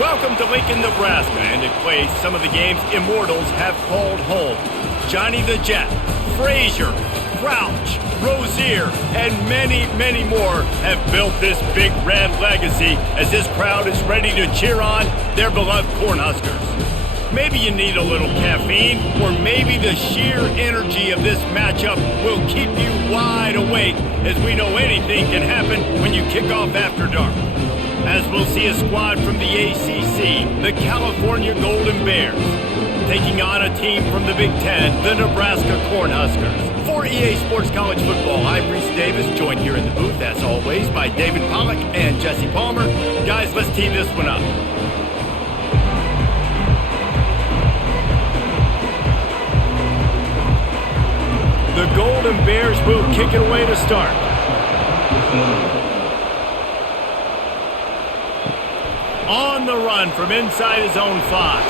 Welcome to Lincoln, Nebraska, and a place some of the game's immortals have called home. Johnny the Jet, Frazier, Crouch, Rozier, and many, many more have built this big red legacy as this crowd is ready to cheer on their beloved Cornhuskers. Maybe you need a little caffeine, or maybe the sheer energy of this matchup will keep you wide awake, as we know anything can happen when you kick off after dark. As we'll see a squad from the ACC, the California Golden Bears, taking on a team from the Big Ten, the Nebraska Cornhuskers. For EA Sports College Football, I'm Reese Davis, joined here in the booth, as always, by David Pollack and Jesse Palmer. Guys, let's tee this one up. The Golden Bears will kick it away to start. On the run from inside his own 5.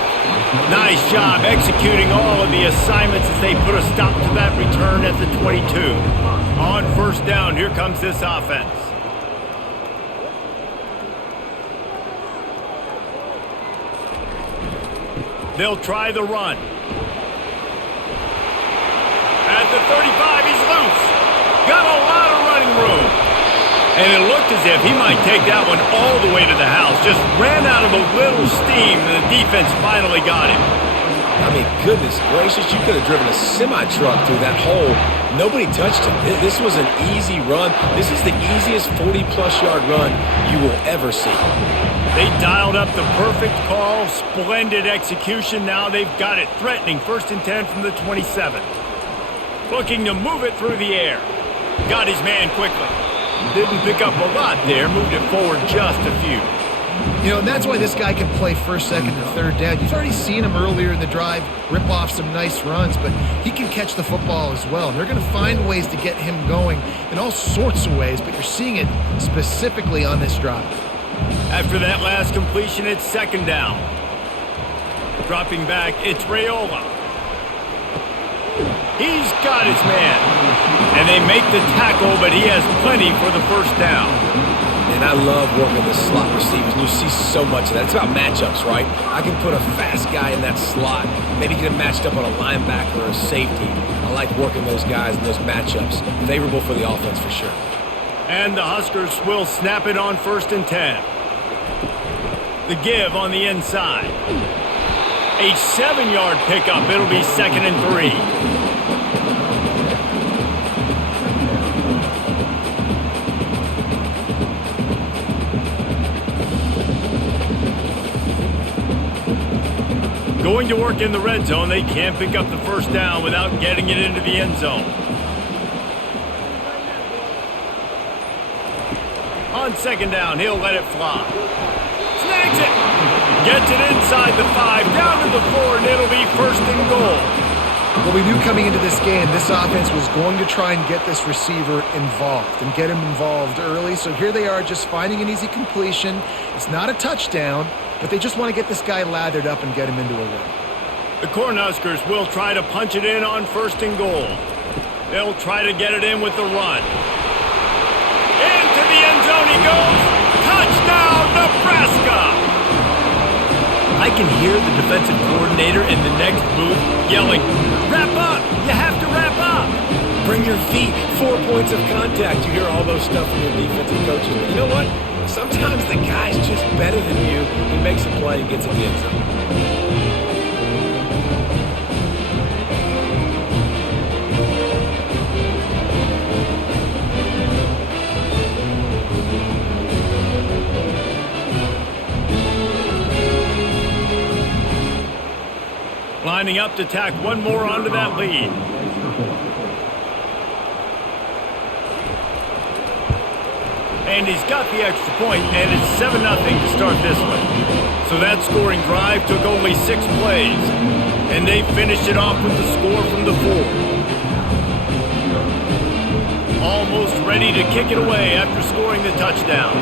Nice job executing all of the assignments as they put a stop to that return at the 22. On first down, here comes this offense. They'll try the run. At the 35, he's loose. Got a lot of running room. And it looked as if he might take that one all the way to the house. Just ran out of a little steam, and the defense finally got him. I mean, goodness gracious, you could have driven a semi-truck through that hole. Nobody touched him. This was an easy run. This is the easiest 40-plus yard run you will ever see. They dialed up the perfect call. Splendid execution. Now they've got it threatening. 1st and 10 from the 27. Looking to move it through the air. Got his man quickly. Didn't pick up a lot there. Moved it forward just a few. You know, and that's why this guy can play 1st, 2nd, and 3rd down. You've already seen him earlier in the drive rip off some nice runs, but he can catch the football as well. And they're going to find ways to get him going in all sorts of ways, but you're seeing it specifically on this drive. After that last completion, it's 2nd down. Dropping back, it's Raiola. He's got his man. And they make the tackle, but he has plenty for the 1st down. And I love working the slot receivers, and you see so much of that. It's about matchups, right? I can put a fast guy in that slot, maybe get him matched up on a linebacker or a safety. I like working those guys in those matchups. Favorable for the offense for sure. And the Huskers will snap it on 1st and 10. The give on the inside. A 7-yard pickup. It'll be 2nd and 3. Going to work in the red zone. They can't pick up the 1st down without getting it into the end zone. On 2nd down, he'll let it fly. Snags it. Gets it inside the 5, down to the 4, and it'll be 1st and goal. Well, we knew coming into this game, this offense was going to try and get this receiver involved and get him involved early. So here they are just finding an easy completion. It's not a touchdown, but they just want to get this guy lathered up and get him into a run. The Cornhuskers will try to punch it in on 1st and goal. They'll try to get it in with the run. Into the end zone he goes. Touchdown, Nebraska! I can hear the defensive coordinator in the next booth yelling, "Wrap up! You have to wrap up!" Bring your feet, 4 points of contact. You hear all those stuff from your defensive coaches. But you know what? Sometimes the guy's just better than you. He makes a play and gets in the end zone. Lining up to tack one more onto that lead. And he's got the extra point, and it's 7-0 to start this one. So that scoring drive took only 6 plays, and they finished it off with the score from the 4. Almost ready to kick it away after scoring the touchdown.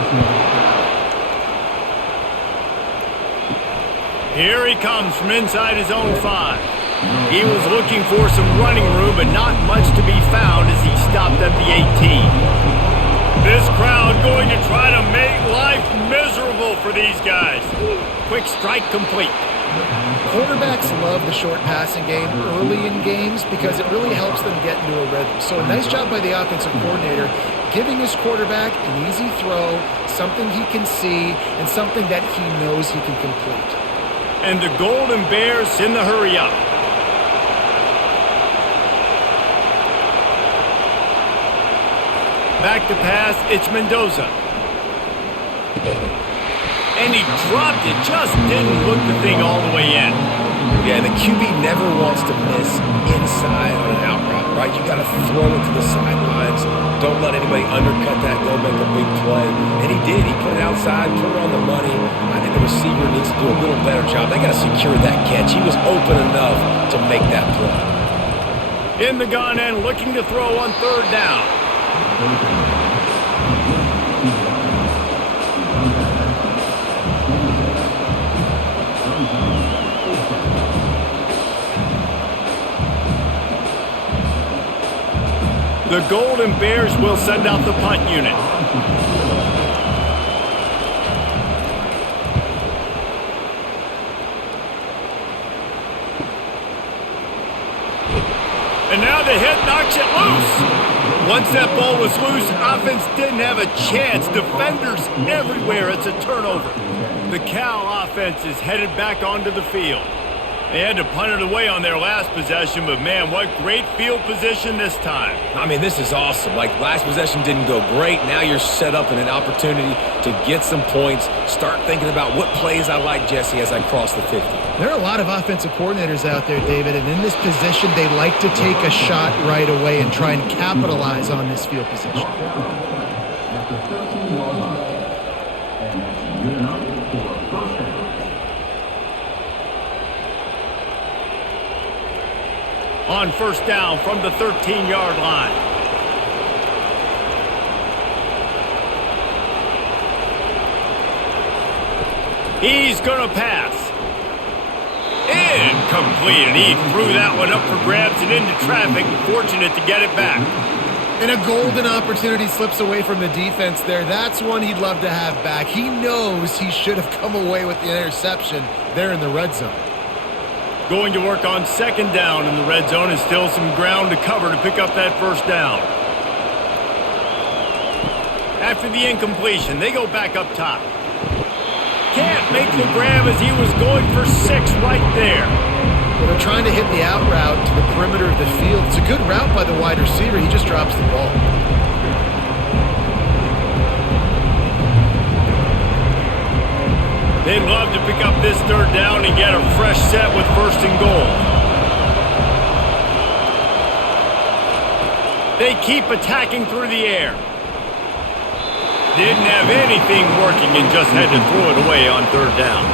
Here he comes from inside his own 5. He was looking for some running room, but not much to be found as he stopped at the 18. This crowd going to try to make life miserable for these guys. Quick strike complete. Quarterbacks love the short passing game early in games because it really helps them get into a rhythm. So a nice job by the offensive coordinator giving his quarterback an easy throw, something he can see, and something that he knows he can complete. And the Golden Bears in the hurry up. Back to pass, it's Mendoza. And he dropped it, just didn't look the thing all the way in. Yeah, the QB never wants to miss inside on an out route, right? You got to throw it to the sidelines. Don't let anybody undercut that, go make a big play. And he did. He put it outside, put it on the money. I think the receiver needs to do a little better job. They got to secure that catch. He was open enough to make that play. In the gun and looking to throw on third down. The Golden Bears will send out the punt unit. And now the hit knocks it loose. Once that ball was loose, offense didn't have a chance. Defenders everywhere. It's a turnover. The Cal offense is headed back onto the field. They had to punt it away on their last possession, but man, what great field position this time. I mean, this is awesome. Like, last possession didn't go great. Now you're set up in an opportunity to get some points. Start thinking about what plays I like, Jesse, as I cross the 50. There are a lot of offensive coordinators out there, David, and in this position, they like to take a shot right away and try and capitalize on this field position. On first down from the 13-yard line. He's going to pass. Incomplete, and he threw that one up for grabs and into traffic. Fortunate to get it back. And a golden opportunity slips away from the defense there. That's one he'd love to have back. He knows he should have come away with the interception there in the red zone. Going to work on second down in the red zone, and still some ground to cover to pick up that first down. After the incompletion, they go back up top. Can't make the grab as he was going for 6 right there. Well, they're trying to hit the out route to the perimeter of the field. It's a good route by the wide receiver. He just drops the ball. They'd love to pick up this third down and get a fresh set with first and goal. They keep attacking through the air. Didn't have anything working and just had to throw it away on third down.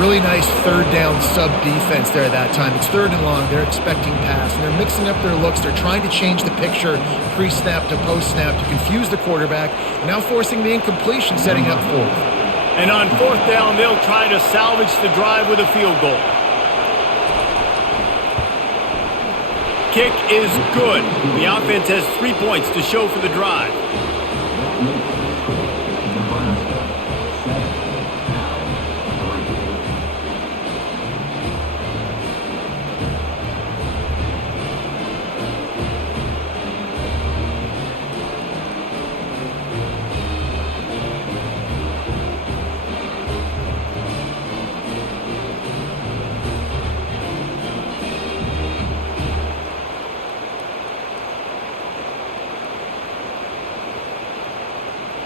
Really nice third down sub defense there that time. It's third and long. They're expecting pass, and they're mixing up their looks. They're trying to change the picture pre-snap to post-snap to confuse the quarterback, now forcing the incompletion, setting up fourth. And on fourth down, they'll try to salvage the drive with a field goal. Kick is good. The offense has 3 points to show for the drive.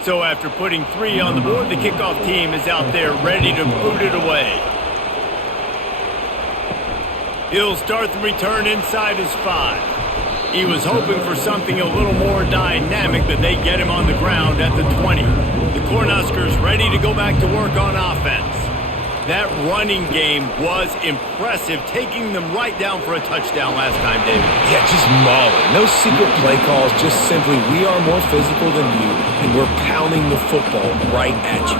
So after putting 3 on the board, the kickoff team is out there ready to boot it away. He'll start the return inside his 5. He was hoping for something a little more dynamic, but they get him on the ground at the 20. The Cornhuskers ready to go back to work on offense. That running game was impressive, taking them right down for a touchdown last time, David. Yeah, just mauling. No secret play calls, just simply we are more physical than you, and we're pounding the football right at you.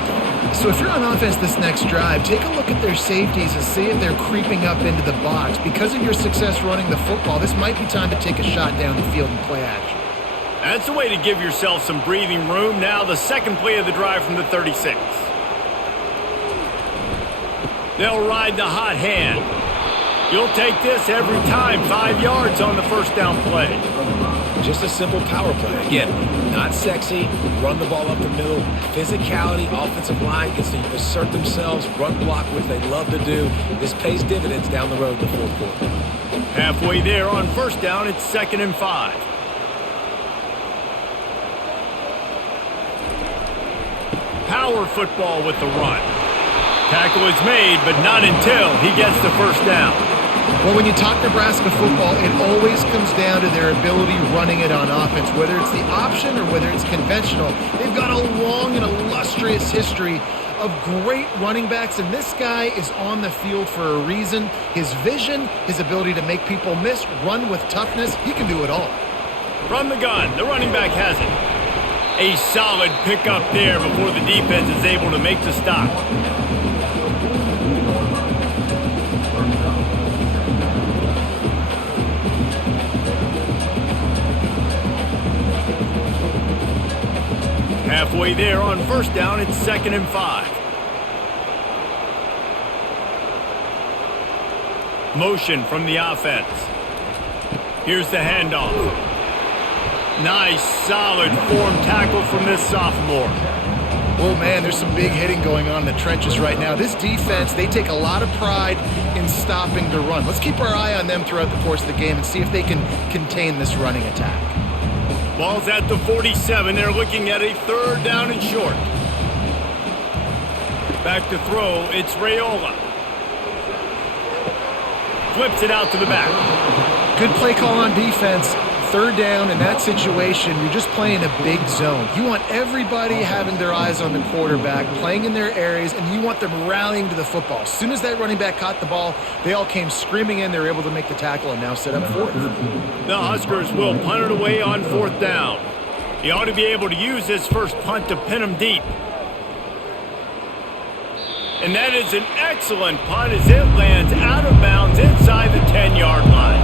So if you're on offense this next drive, take a look at their safeties and see if they're creeping up into the box. Because of your success running the football, this might be time to take a shot down the field and play action. That's the way to give yourself some breathing room. Now the second play of the drive from the 36. They'll ride the hot hand. You'll take this every time. 5 yards on the first down play. Just a simple power play. Again, not sexy, run the ball up the middle, physicality, offensive line gets to assert themselves, run block, which they love to do. This pays dividends down the road in the fourth quarter. Halfway there on first down, it's 2nd and 5. Power football with the run. Tackle is made, but not until he gets the first down. Well, when you talk Nebraska football, it always comes down to their ability running it on offense, whether it's the option or whether it's conventional. They've got a long and illustrious history of great running backs, and this guy is on the field for a reason. His vision, his ability to make people miss, run with toughness, he can do it all. From the gun, the running back has it. A solid pickup there before the defense is able to make the stop. Halfway there on first down, it's 2nd and 5. Motion from the offense. Here's the handoff. Nice, solid form tackle from this sophomore. Oh, man, there's some big hitting going on in the trenches right now. This defense, they take a lot of pride in stopping the run. Let's keep our eye on them throughout the course of the game and see if they can contain this running attack. Ball's at the 47. They're looking at a 3rd down and short. Back to throw. It's Raiola. Flips it out to the back. Good play call on defense. 3rd down in that situation, you're just playing a big zone. You want everybody having their eyes on the quarterback, playing in their areas, and you want them rallying to the football. As soon as that running back caught the ball, they all came screaming in. They were able to make the tackle and now set up 4th. The Huskers will punt it away on 4th down. He ought to be able to use this first punt to pin him deep. And that is an excellent punt as it lands out of bounds inside the 10-yard line.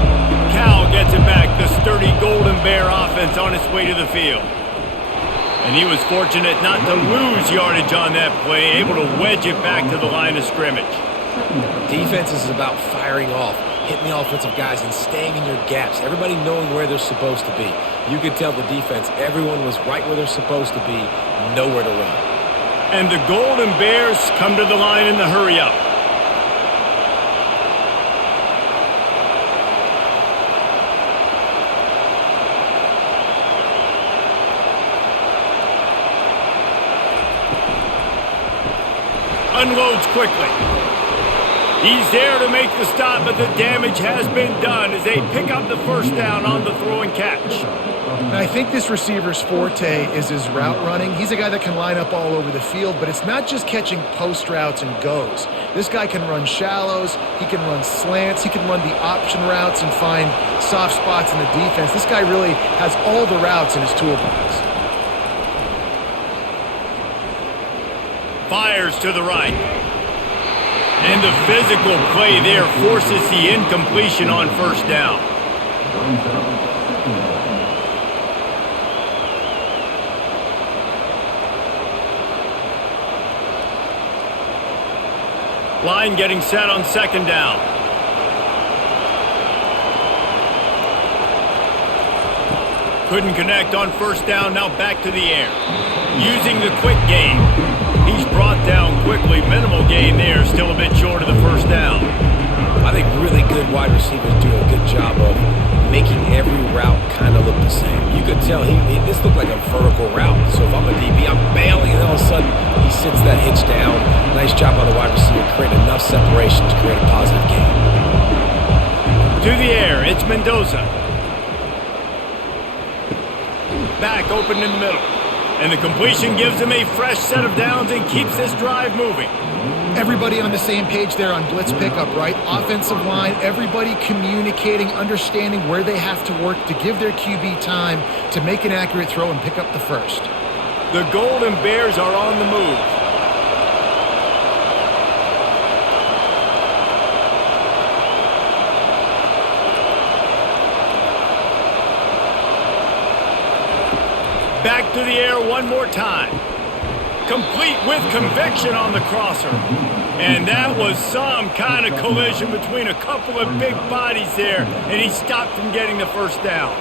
Cal gets it back, the sturdy Golden Bear offense on its way to the field. And he was fortunate not to lose yardage on that play, able to wedge it back to the line of scrimmage. Defense is about firing off, hitting the offensive guys and staying in your gaps, everybody knowing where they're supposed to be. You could tell the defense, everyone was right where they're supposed to be, nowhere to run. And the Golden Bears come to the line in the hurry-up. Unloads quickly. He's there to make the stop, but the damage has been done as they pick up the first down on the throw and catch. And I think this receiver's forte is his route running. He's a guy that can line up all over the field, but it's not just catching post routes and goes. This guy can run shallows, he can run slants, he can run the option routes and find soft spots in the defense. This guy really has all the routes in his toolbox. Fires to the right. And the physical play there forces the incompletion on first down. Line getting set on 2nd down. Couldn't connect on first down, now back to the air. Using the quick game. He's brought down quickly. Minimal gain there, still a bit short of the first down. I think really good wide receivers do a good job of making every route kind of look the same. You could tell this looked like a vertical route. So if I'm a DB, I'm bailing, and all of a sudden he sits that hitch down. Nice job by the wide receiver, creating enough separation to create a positive gain. To the air, it's Mendoza. Back open in the middle. And the completion gives him a fresh set of downs and keeps this drive moving. Everybody on the same page there on blitz pickup, right? Offensive line, everybody communicating, understanding where they have to work to give their QB time to make an accurate throw and pick up the first. The Golden Bears are on the move. up to the air one more time. Complete with conviction on the crosser. And that was some kind of collision between a couple of big bodies there, and he stopped from getting the first down.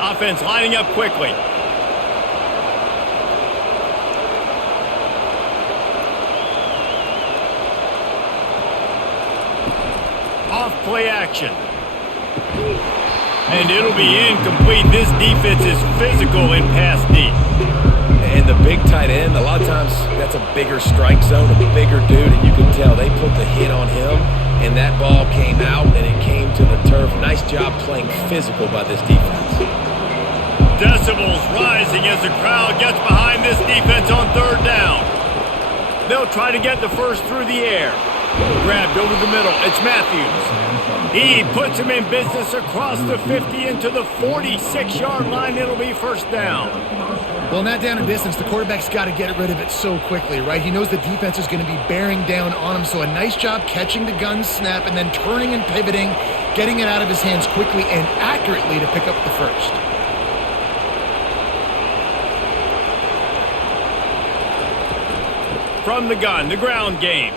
Offense lining up quickly. Off play action. And it'll be incomplete. This defense is physical in pass deep. And the big tight end, a lot of times that's a bigger strike zone, a bigger dude, and you can tell they put the hit on him, and that ball came out, and it came to the turf. Nice job playing physical by this defense. Decibels rising as the crowd gets behind this defense on third down. They'll try to get the first through the air. Grabbed over the middle. It's Matthews. He puts him in business across the 50 into the 46-yard line. It'll be first down. Well, in that down and distance, the quarterback's got to get rid of it so quickly, right? He knows the defense is going to be bearing down on him, so a nice job catching the gun snap and then turning and pivoting, getting it out of his hands quickly and accurately to pick up the first. From the gun, the ground game.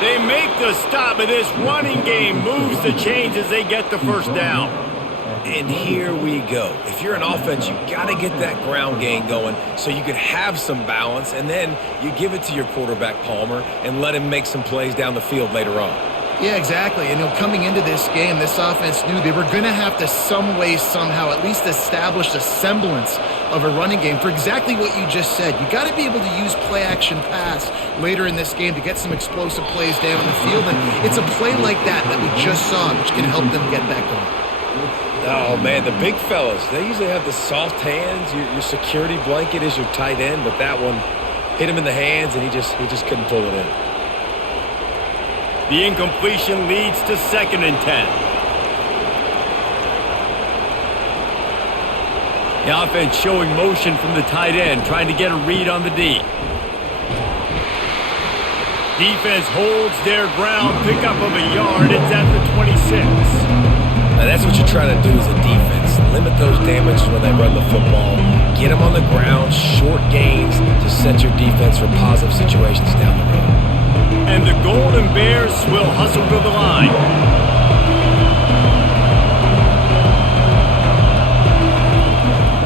They make the stop, but this running game moves the chains as they get the first down. And here we go. If you're an offense, you got to get that ground game going so you can have some balance, and then you give it to your quarterback, Palmer, and let him make some plays down the field later on. Yeah, exactly. And coming into this game, this offense knew they were going to have to some way, somehow, at least establish a semblance of a running game for exactly what you just said. You got to be able to use play-action pass later in this game to get some explosive plays down on the field. And it's a play like that we just saw, which can help them get that going. Oh, man, the big fellas, they usually have the soft hands. Your security blanket is your tight end, but that one hit him in the hands, and he just couldn't pull it in. The incompletion leads to 2nd and 10. The offense showing motion from the tight end, trying to get a read on the D. Defense holds their ground, pickup of a yard. It's at the 26. Now that's what you're trying to do as a defense. Limit those damages when they run the football. Get them on the ground, short gains to set your defense for positive situations down the road. And the Golden Bears will hustle to the line.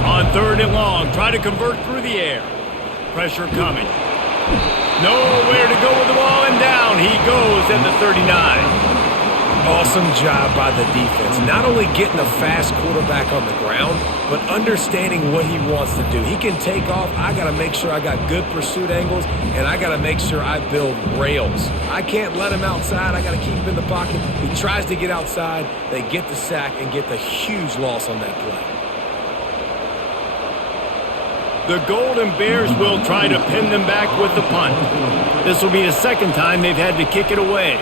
On 3rd and long, try to convert through the air. Pressure coming. Nowhere to go with the ball, and down he goes at the 39. Awesome job by the defense. Not only getting a fast quarterback on the ground, but understanding what he wants to do. He can take off. I got to make sure I got good pursuit angles, and I got to make sure I build rails. I can't let him outside. I got to keep him in the pocket. He tries to get outside. They get the sack and get the huge loss on that play. The Golden Bears will try to pin them back with the punt. This will be the 2nd time they've had to kick it away.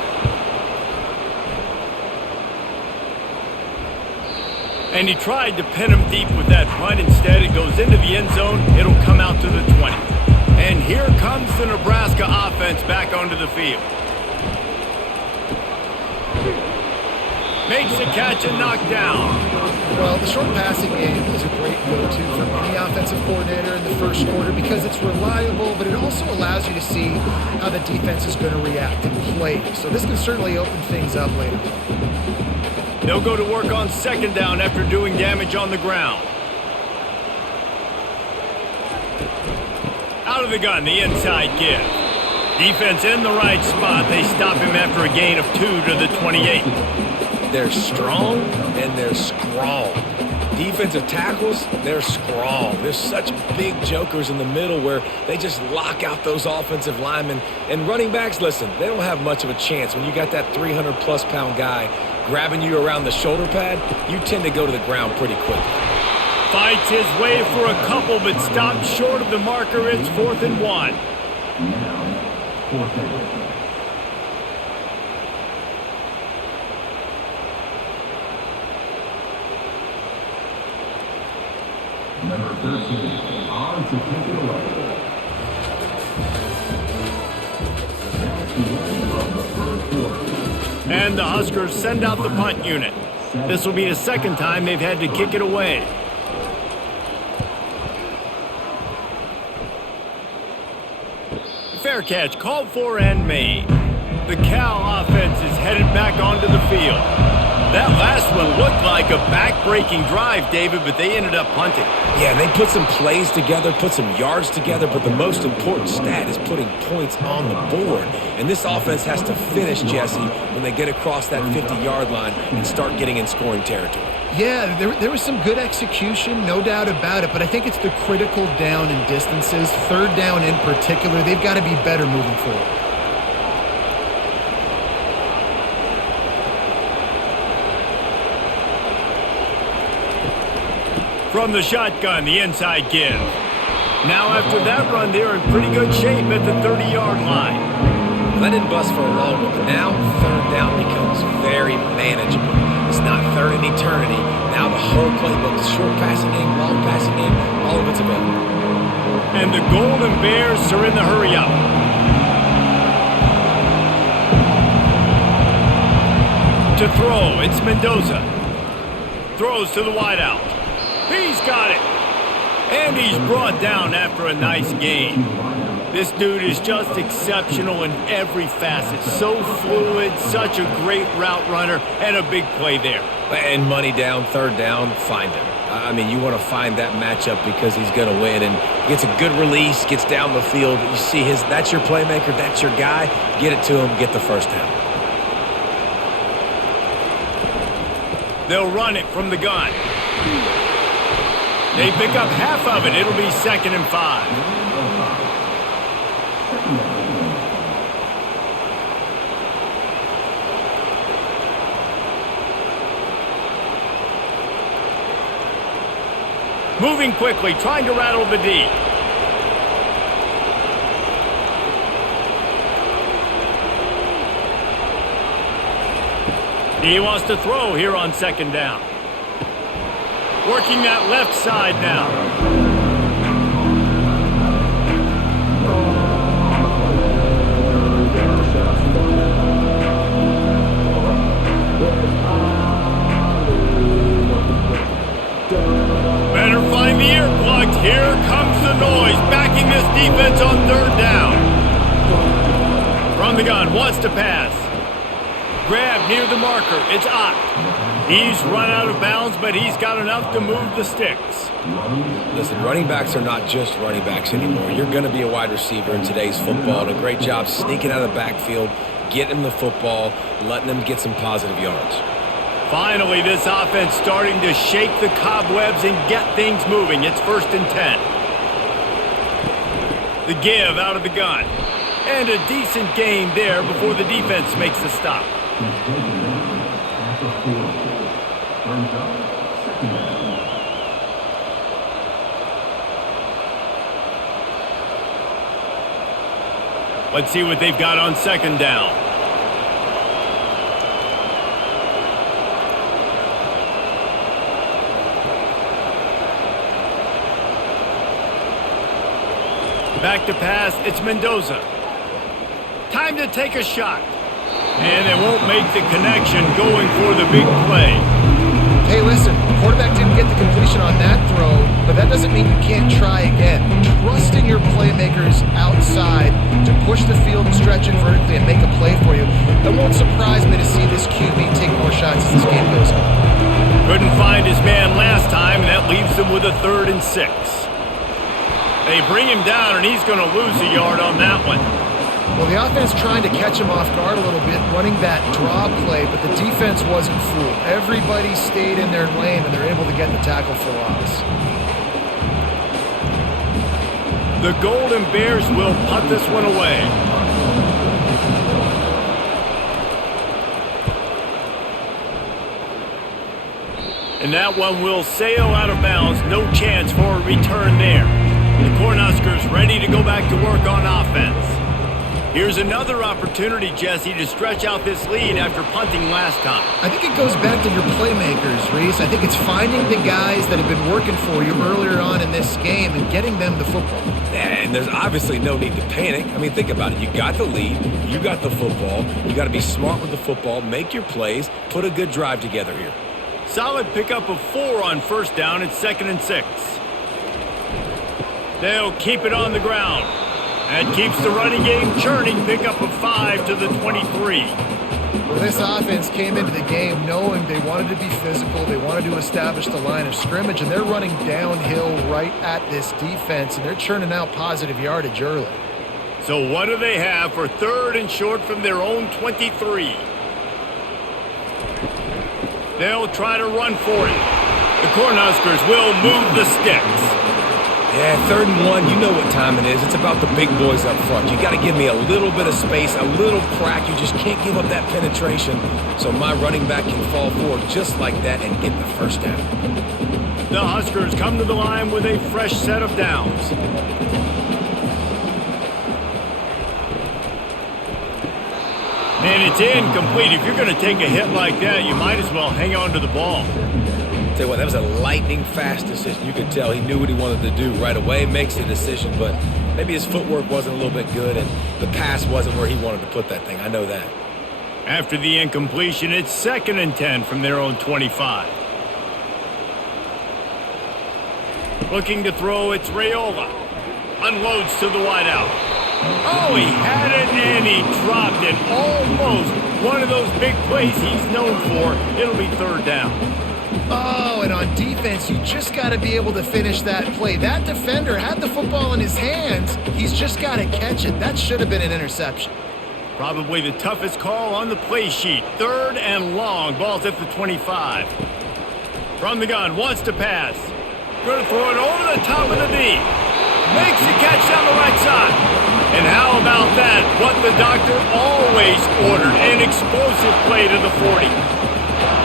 And he tried to pin him deep with that punt. Instead, it goes into the end zone. It'll come out to the 20. And here comes the Nebraska offense back onto the field. Makes the catch and knocked down. Well, the short passing game is a great go-to for any offensive coordinator in the first quarter because it's reliable, but it also allows you to see how the defense is going to react and play. So this can certainly open things up later. They'll go to work on 2nd down after doing damage on the ground. Out of the gun, the inside give. Defense in the right spot. They stop him after a gain of 2 to the 28. They're strong and they're strong. Defensive tackles, they're strong. There's such big jokers in the middle where they just lock out those offensive linemen. And running backs, listen, they don't have much of a chance. When you got that 300-plus pound guy grabbing you around the shoulder pad, you tend to go to the ground pretty quickly. Fights his way for a couple, but stops short of the marker. It's 4th and 1. Number 13, on to take it away. That's the end of the first quarter. And the Huskers send out the punt unit. This will be the second time they've had to kick it away. Fair catch called for and made. The Cal offense is headed back onto the field. That last one looked like a back-breaking drive, David, but they ended up punting. Yeah, they put some plays together, put some yards together, but the most important stat is putting points on the board. And this offense has to finish, Jesse, when they get across that 50-yard line and start getting in scoring territory. Yeah, there was some good execution, no doubt about it, but I think it's the critical down and distances, third down in particular. They've got to be better moving forward. From the shotgun, the inside give. Now after that run, they're in pretty good shape at the 30-yard line. Well, that didn't bust for a long one, but now third down becomes very manageable. It's not third in eternity. Now the whole playbook, short passing game, long passing game, all of it's available. And the Golden Bears are in the hurry up. To throw, it's Mendoza. Throws to the wideout. He's got it. And he's brought down after a nice gain. This dude is just exceptional in every facet. So fluid, such a great route runner, and a big play there. And money down, third down, find him. I mean, you want to find that matchup because he's going to win. And gets a good release, gets down the field. You see that's your playmaker, that's your guy. Get it to him, get the first down. They'll run it from the gun. They pick up half of it. It'll be 2nd and 5. Moving quickly, trying to rattle the D. He wants to throw here on 2nd down. Working that left side now. Better find the earplugs. Here comes the noise, backing this defense on 3rd down. From the gun, wants to pass. Grab near the marker. It's Ott. He's run out of bounds, but he's got enough to move the sticks. Listen, running backs are not just running backs anymore. You're going to be a wide receiver in today's football. And a great job sneaking out of the backfield, getting the football, letting them get some positive yards. Finally, this offense starting to shake the cobwebs and get things moving. It's 1st and 10. The give out of the gun. And a decent gain there before the defense makes the stop. Let's see what they've got on 2nd down. Back to pass, it's Mendoza. Time to take a shot. And they won't make the connection going for the big play. Hey, listen, the quarterback didn't get the completion on that throw, but that doesn't mean you can't try again. Trusting your playmakers outside to push the field and stretch it vertically and make a play for you. It won't surprise me to see this QB take more shots as this game goes on. Couldn't find his man last time, and that leaves them with a 3rd and 6. They bring him down, and he's going to lose a yard on that one. Well, the offense trying to catch him off guard a little bit, running that draw play, but the defense wasn't fooled. Everybody stayed in their lane, and they're able to get the tackle for loss. The Golden Bears will punt this one away. And that one will sail out of bounds. No chance for a return there. The Cornhuskers ready to go back to work on offense. Here's another opportunity, Jesse, to stretch out this lead after punting last time. I think it goes back to your playmakers, Reese. I think it's finding the guys that have been working for you earlier on in this game and getting them the football. Yeah, and there's obviously no need to panic. I mean, think about it. You got the lead. You got the football. You got to be smart with the football, make your plays, put a good drive together here. Solid pickup of 4 on first down. It's 2nd and 6. They'll keep it on the ground. That keeps the running game churning. Pickup of 5 to the 23. Well, this offense came into the game knowing they wanted to be physical. They wanted to establish the line of scrimmage, and they're running downhill right at this defense, and they're churning out positive yardage early. So what do they have for 3rd and short from their own 23? They'll try to run for it. The Cornhuskers will move the sticks. Yeah, 3rd and 1, you know what time it is. It's about the big boys up front. You got to give me a little bit of space, a little crack. You just can't give up that penetration. So my running back can fall forward just like that and get the first down. The Huskers come to the line with a fresh set of downs. And it's incomplete. If you're going to take a hit like that, you might as well hang on to the ball. Tell you what, that was a lightning-fast decision. You could tell he knew what he wanted to do right away, makes the decision, but maybe his footwork wasn't a little bit good, and the pass wasn't where he wanted to put that thing. I know that. After the incompletion, it's 2nd and 10 from their own 25. Looking to throw, it's Raiola. Unloads to the wideout. Oh, he had it, and he dropped it. Almost one of those big plays he's known for. It'll be 3rd down. Oh, and on defense, you just got to be able to finish that play. That defender had the football in his hands. He's just got to catch it. That should have been an interception. Probably the toughest call on the play sheet. 3rd and long. Ball's at the 25. From the gun, wants to pass. Going to throw it over the top of the knee. Makes the catch down the right side. And how about that? What the doctor always ordered. An explosive play to the 40.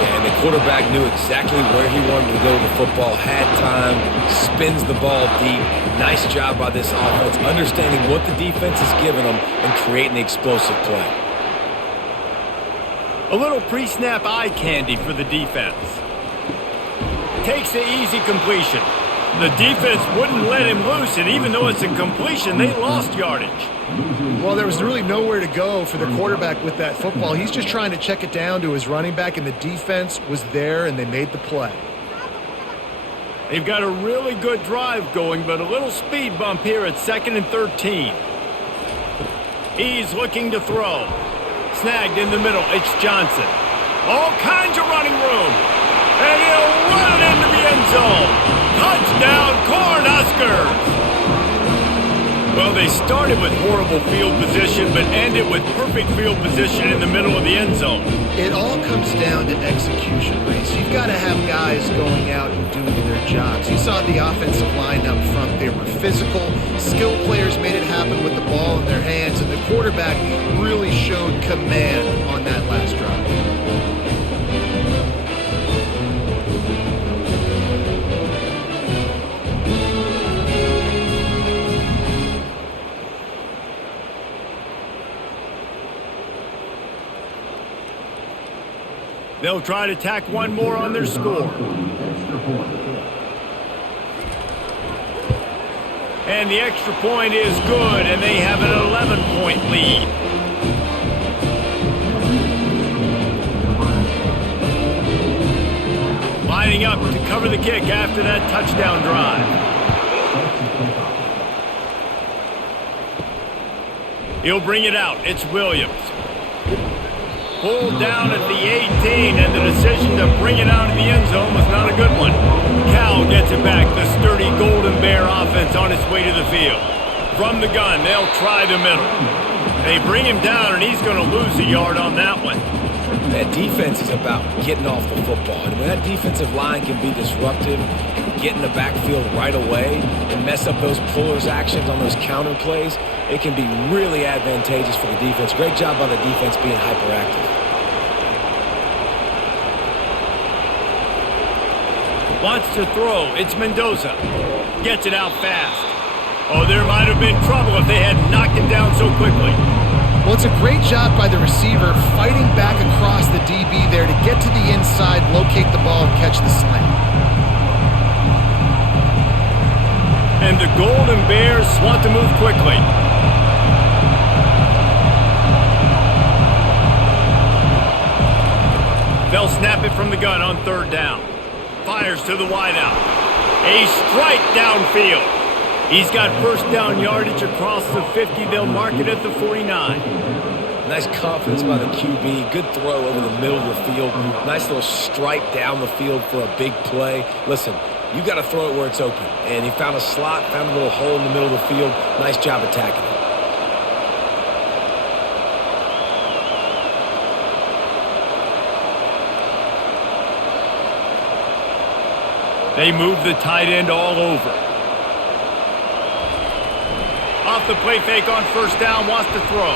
And the quarterback knew exactly where he wanted to go with the football, had time, spins the ball deep. Nice job by this offense, understanding what the defense is giving them and creating the explosive play. A little pre-snap eye candy for the defense. Takes the easy completion. The defense wouldn't let him loose, and even though it's a completion, they lost yardage. Well, there was really nowhere to go for the quarterback with that football. He's just trying to check it down to his running back, and the defense was there, and they made the play. They've got a really good drive going, but a little speed bump here at 2nd and 13. He's looking to throw. Snagged in the middle. It's Johnson. All kinds of running room. And he'll run it into the end zone. Touchdown, Cornhuskers! Well, they started with horrible field position, but ended with perfect field position in the middle of the end zone. It all comes down to execution, Reese. You've got to have guys going out and doing their jobs. You saw the offensive line up front. They were physical. Skilled players made it happen with the ball in their hands, and the quarterback really showed command on that last drive. They'll try to tack one more on their score. And the extra point is good, and they have an 11-point lead. Lining up to cover the kick after that touchdown drive. He'll bring it out. It's Williams. Pulled down at the 18, and the decision to bring it out of the end zone was not a good one. Cal gets it back. The sturdy Golden Bear offense on its way to the field. From the gun, they'll try the middle. They bring him down, and he's going to lose a yard on that one. That defense is about getting off the football. And when that defensive line can be disruptive and get in the backfield right away and mess up those pullers actions on those counter plays, it can be really advantageous for the defense. Great job by the defense being hyperactive. Wants to throw. It's Mendoza. Gets it out fast. Oh, there might have been trouble if they had knocked him down so quickly. Well, it's a great job by the receiver fighting back across the DB there to get to the inside, locate the ball, and catch the slant. And the Golden Bears want to move quickly. They'll snap it from the gun on third down. Fires to the wideout. A strike downfield. He's got first down yardage across the 50. They'll mark it at the 49. Nice confidence by the QB. Good throw over the middle of the field. Nice little stripe down the field for a big play. Listen, you got to throw it where it's open. And he found a slot, found a little hole in the middle of the field. Nice job attacking it. They move the tight end all over. Off the play fake on first down, wants to throw.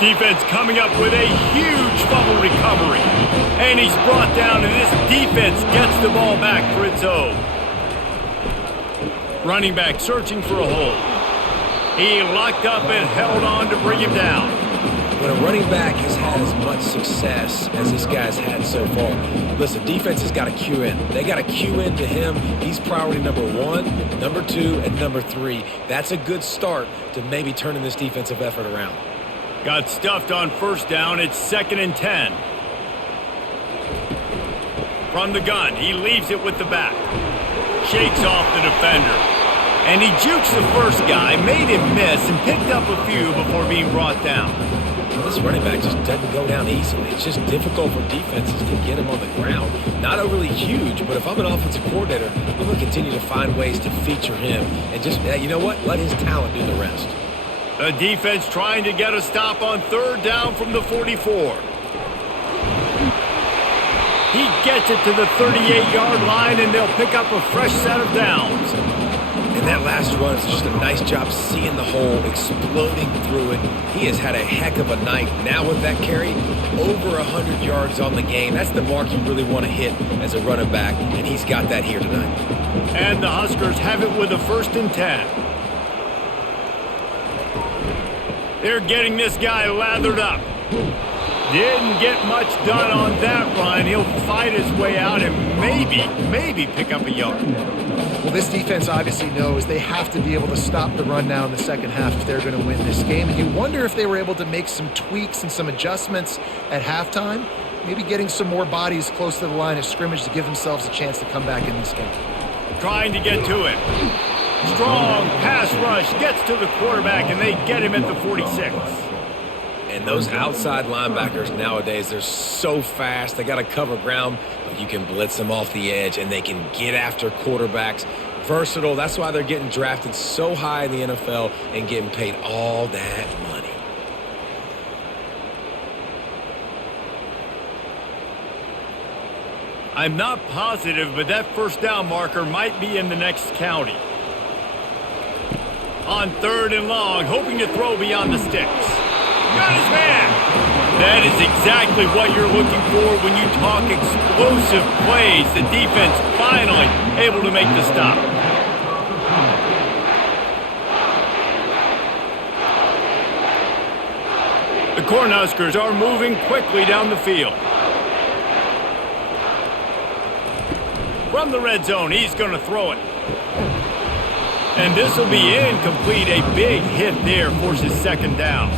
Defense coming up with a huge fumble recovery. And he's brought down, and this defense gets the ball back for its own. Running back searching for a hole. He locked up and held on to bring him down. When a running back has had as much success as this guy's had so far, listen, defense has got to cue in. They got to cue in to him. He's priority number 1, number 2, and number 3. That's a good start to maybe turning this defensive effort around. Got stuffed on first down. It's 2nd and 10. From the gun, he leaves it with the back. Shakes off the defender. And he jukes the first guy, made him miss, and picked up a few before being brought down. This running back just doesn't go down easily. It's just difficult for defenses to get him on the ground. Not overly huge, but if I'm an offensive coordinator, I'm going to continue to find ways to feature him. And just, you know what? Let his talent do the rest. The defense trying to get a stop on third down from the 44. He gets it to the 38-yard line, and they'll pick up a fresh set of downs. And that last run is just a nice job seeing the hole, exploding through it. He has had a heck of a night. Now with that carry, over 100 yards on the game. That's the mark you really want to hit as a running back, and he's got that here tonight. And the Huskers have it with a 1st and 10. They're getting this guy lathered up. Didn't get much done on that run. He'll fight his way out and maybe pick up a yard. Well, this defense obviously knows they have to be able to stop the run now in the second half if they're going to win this game. And you wonder if they were able to make some tweaks and some adjustments at halftime, maybe getting some more bodies close to the line of scrimmage to give themselves a chance to come back in this game. Trying to get to it. Strong pass rush gets to the quarterback, and they get him at the 46. And those outside linebackers nowadays, they're so fast. They got to cover ground, but you can blitz them off the edge, and they can get after quarterbacks. Versatile. That's why they're getting drafted so high in the NFL and getting paid all that money. I'm not positive, but that first down marker might be in the next county. On 3rd and long, hoping to throw beyond the sticks. Got his man. That is exactly what you're looking for when you talk explosive plays. The defense finally able to make the stop. The Cornhuskers are moving quickly down the field. From the red zone, he's going to throw it. And this will be incomplete. A big hit there forces 2nd down.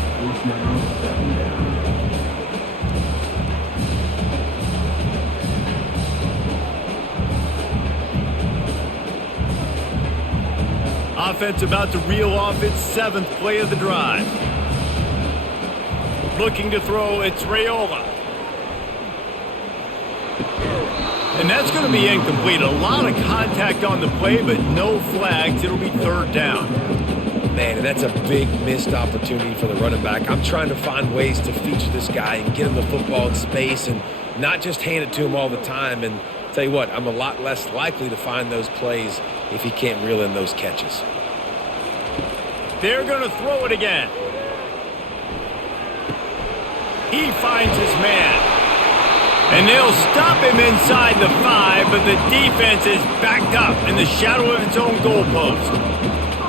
Offense about to reel off its 7th play of the drive. Looking to throw, it's Raiola. And that's going to be incomplete. A lot of contact on the play, but no flags. It'll be 3rd down. Man, and that's a big missed opportunity for the running back. I'm trying to find ways to feature this guy and get him the football in space and not just hand it to him all the time. And tell you what, I'm a lot less likely to find those plays if he can't reel in those catches. They're going to throw it again. He finds his man. And they'll stop him inside the 5, but the defense is backed up in the shadow of its own goalpost.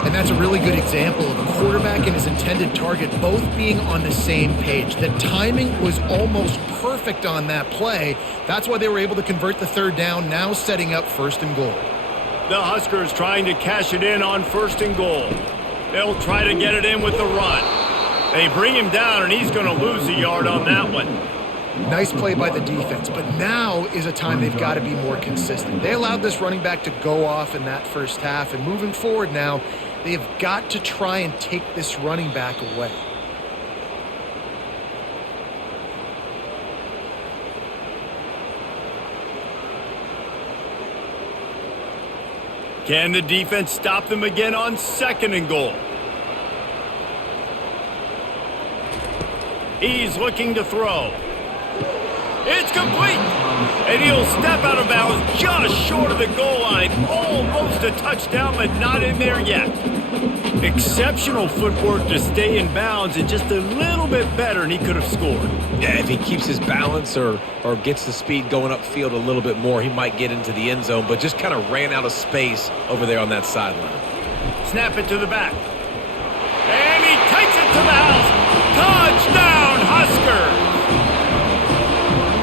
And that's a really good example of a quarterback and his intended target both being on the same page. The timing was almost perfect on that play. That's why they were able to convert the third down, now setting up 1st and goal. The Huskers trying to cash it in on 1st and goal. They'll try to get it in with the run. They bring him down, and he's going to lose a yard on that one. Nice play by the defense, but now is a time they've got to be more consistent. They allowed this running back to go off in that first half, and moving forward now, they have got to try and take this running back away. Can the defense stop them again on 2nd and goal? He's looking to throw. It's complete. And he'll step out of bounds just short of the goal line. Almost a touchdown, but not in there yet. Exceptional footwork to stay in bounds, and just a little bit better, and he could have scored. Yeah, if he keeps his balance or gets the speed going upfield a little bit more, he might get into the end zone, but just kind of ran out of space over there on that sideline. Snap it to the back. And he takes it to the house. Touchdown, Huskers!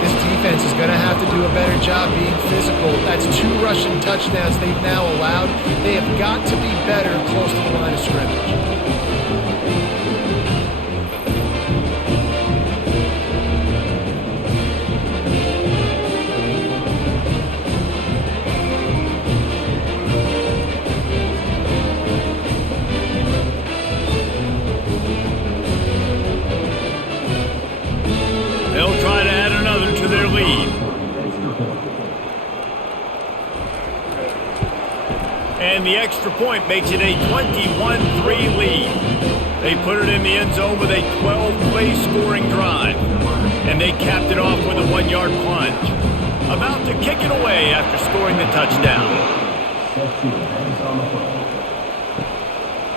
This defense is going to have to do a better job being physical. That's 2 rushing touchdowns they've now allowed. They have got to be better close to the line of scrimmage. They'll try to add another to their lead. And the extra point makes it a 21-3 lead. They put it in the end zone with a 12-play scoring drive. And they capped it off with a 1-yard plunge. About to kick it away after scoring the touchdown.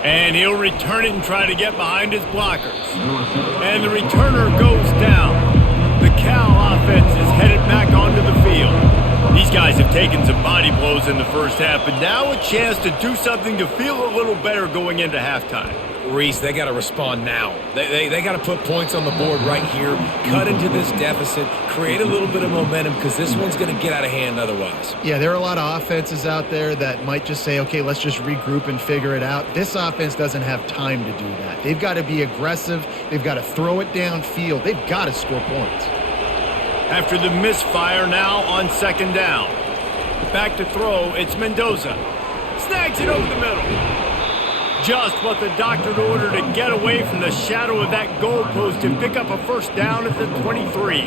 And he'll return it and try to get behind his blockers. And the returner goes down. The Cal offense is headed back onto the field. These guys have taken some body blows in the first half, but now a chance to do something to feel a little better going into halftime. Reese, they got to respond now. They got to put points on the board right here, cut into this deficit, create a little bit of momentum, because this one's going to get out of hand otherwise. Yeah, there are a lot of offenses out there that might just say, okay, let's just regroup and figure it out. This offense doesn't have time to do that. They've got to be aggressive. They've got to throw it downfield. They've got to score points. After the misfire now on 2nd down. Back to throw, it's Mendoza. Snags it over the middle. Just what the doctor ordered to get away from the shadow of that goalpost and pick up a 1st down at the 23.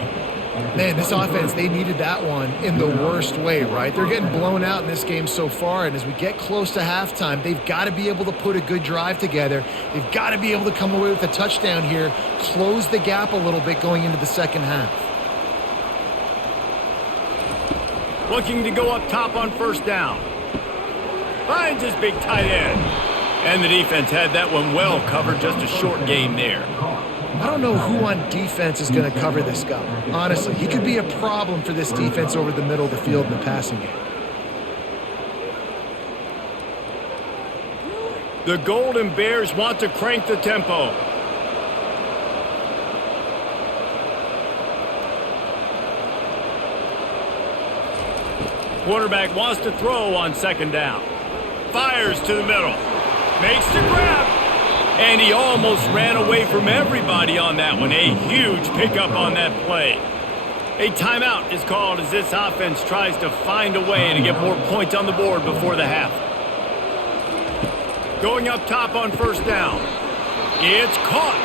Man, this offense, they needed that one in the worst way, right? They're getting blown out in this game so far, and as we get close to halftime, they've got to be able to put a good drive together. They've got to be able to come away with a touchdown here, close the gap a little bit going into the second half. Looking to go up top on 1st down. Finds his big tight end. And the defense had that one well covered, just a short gain there. I don't know who on defense is going to cover this guy. Honestly, he could be a problem for this defense over the middle of the field in the passing game. The Golden Bears want to crank the tempo. Quarterback wants to throw on 2nd down. Fires to the middle. Makes the grab. And he almost ran away from everybody on that one. A huge pickup on that play. A timeout is called as this offense tries to find a way to get more points on the board before the half. Going up top on 1st down. It's caught.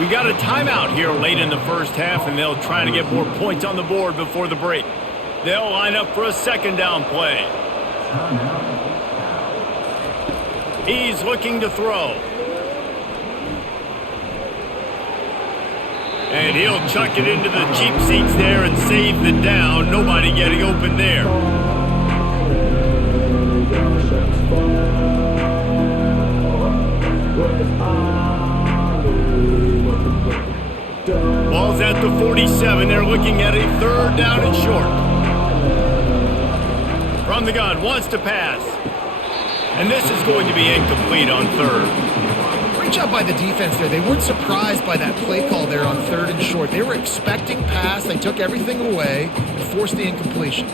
We got a timeout here late in the first half, and they'll try to get more points on the board before the break. They'll line up for a 2nd down play. He's looking to throw. And he'll chuck it into the cheap seats there and save the down. Nobody getting open there. Ball's at the 47. They're looking at a 3rd down and short. From the gun, wants to pass. And this is going to be incomplete on third. Great job by the defense there. They weren't surprised by that play call there on 3rd and short. They were expecting pass. They took everything away and forced the incompletion.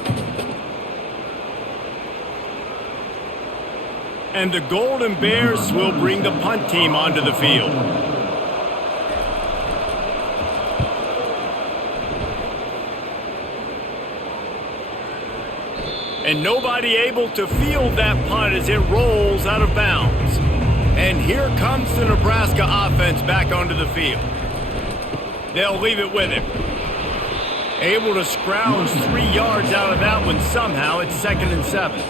And the Golden Bears will bring the punt team onto the field. And nobody able to field that punt as it rolls out of bounds. And here comes the Nebraska offense back onto the field. They'll leave it with him. Able to scrounge 3 yards out of that one somehow. It's 2nd and 7.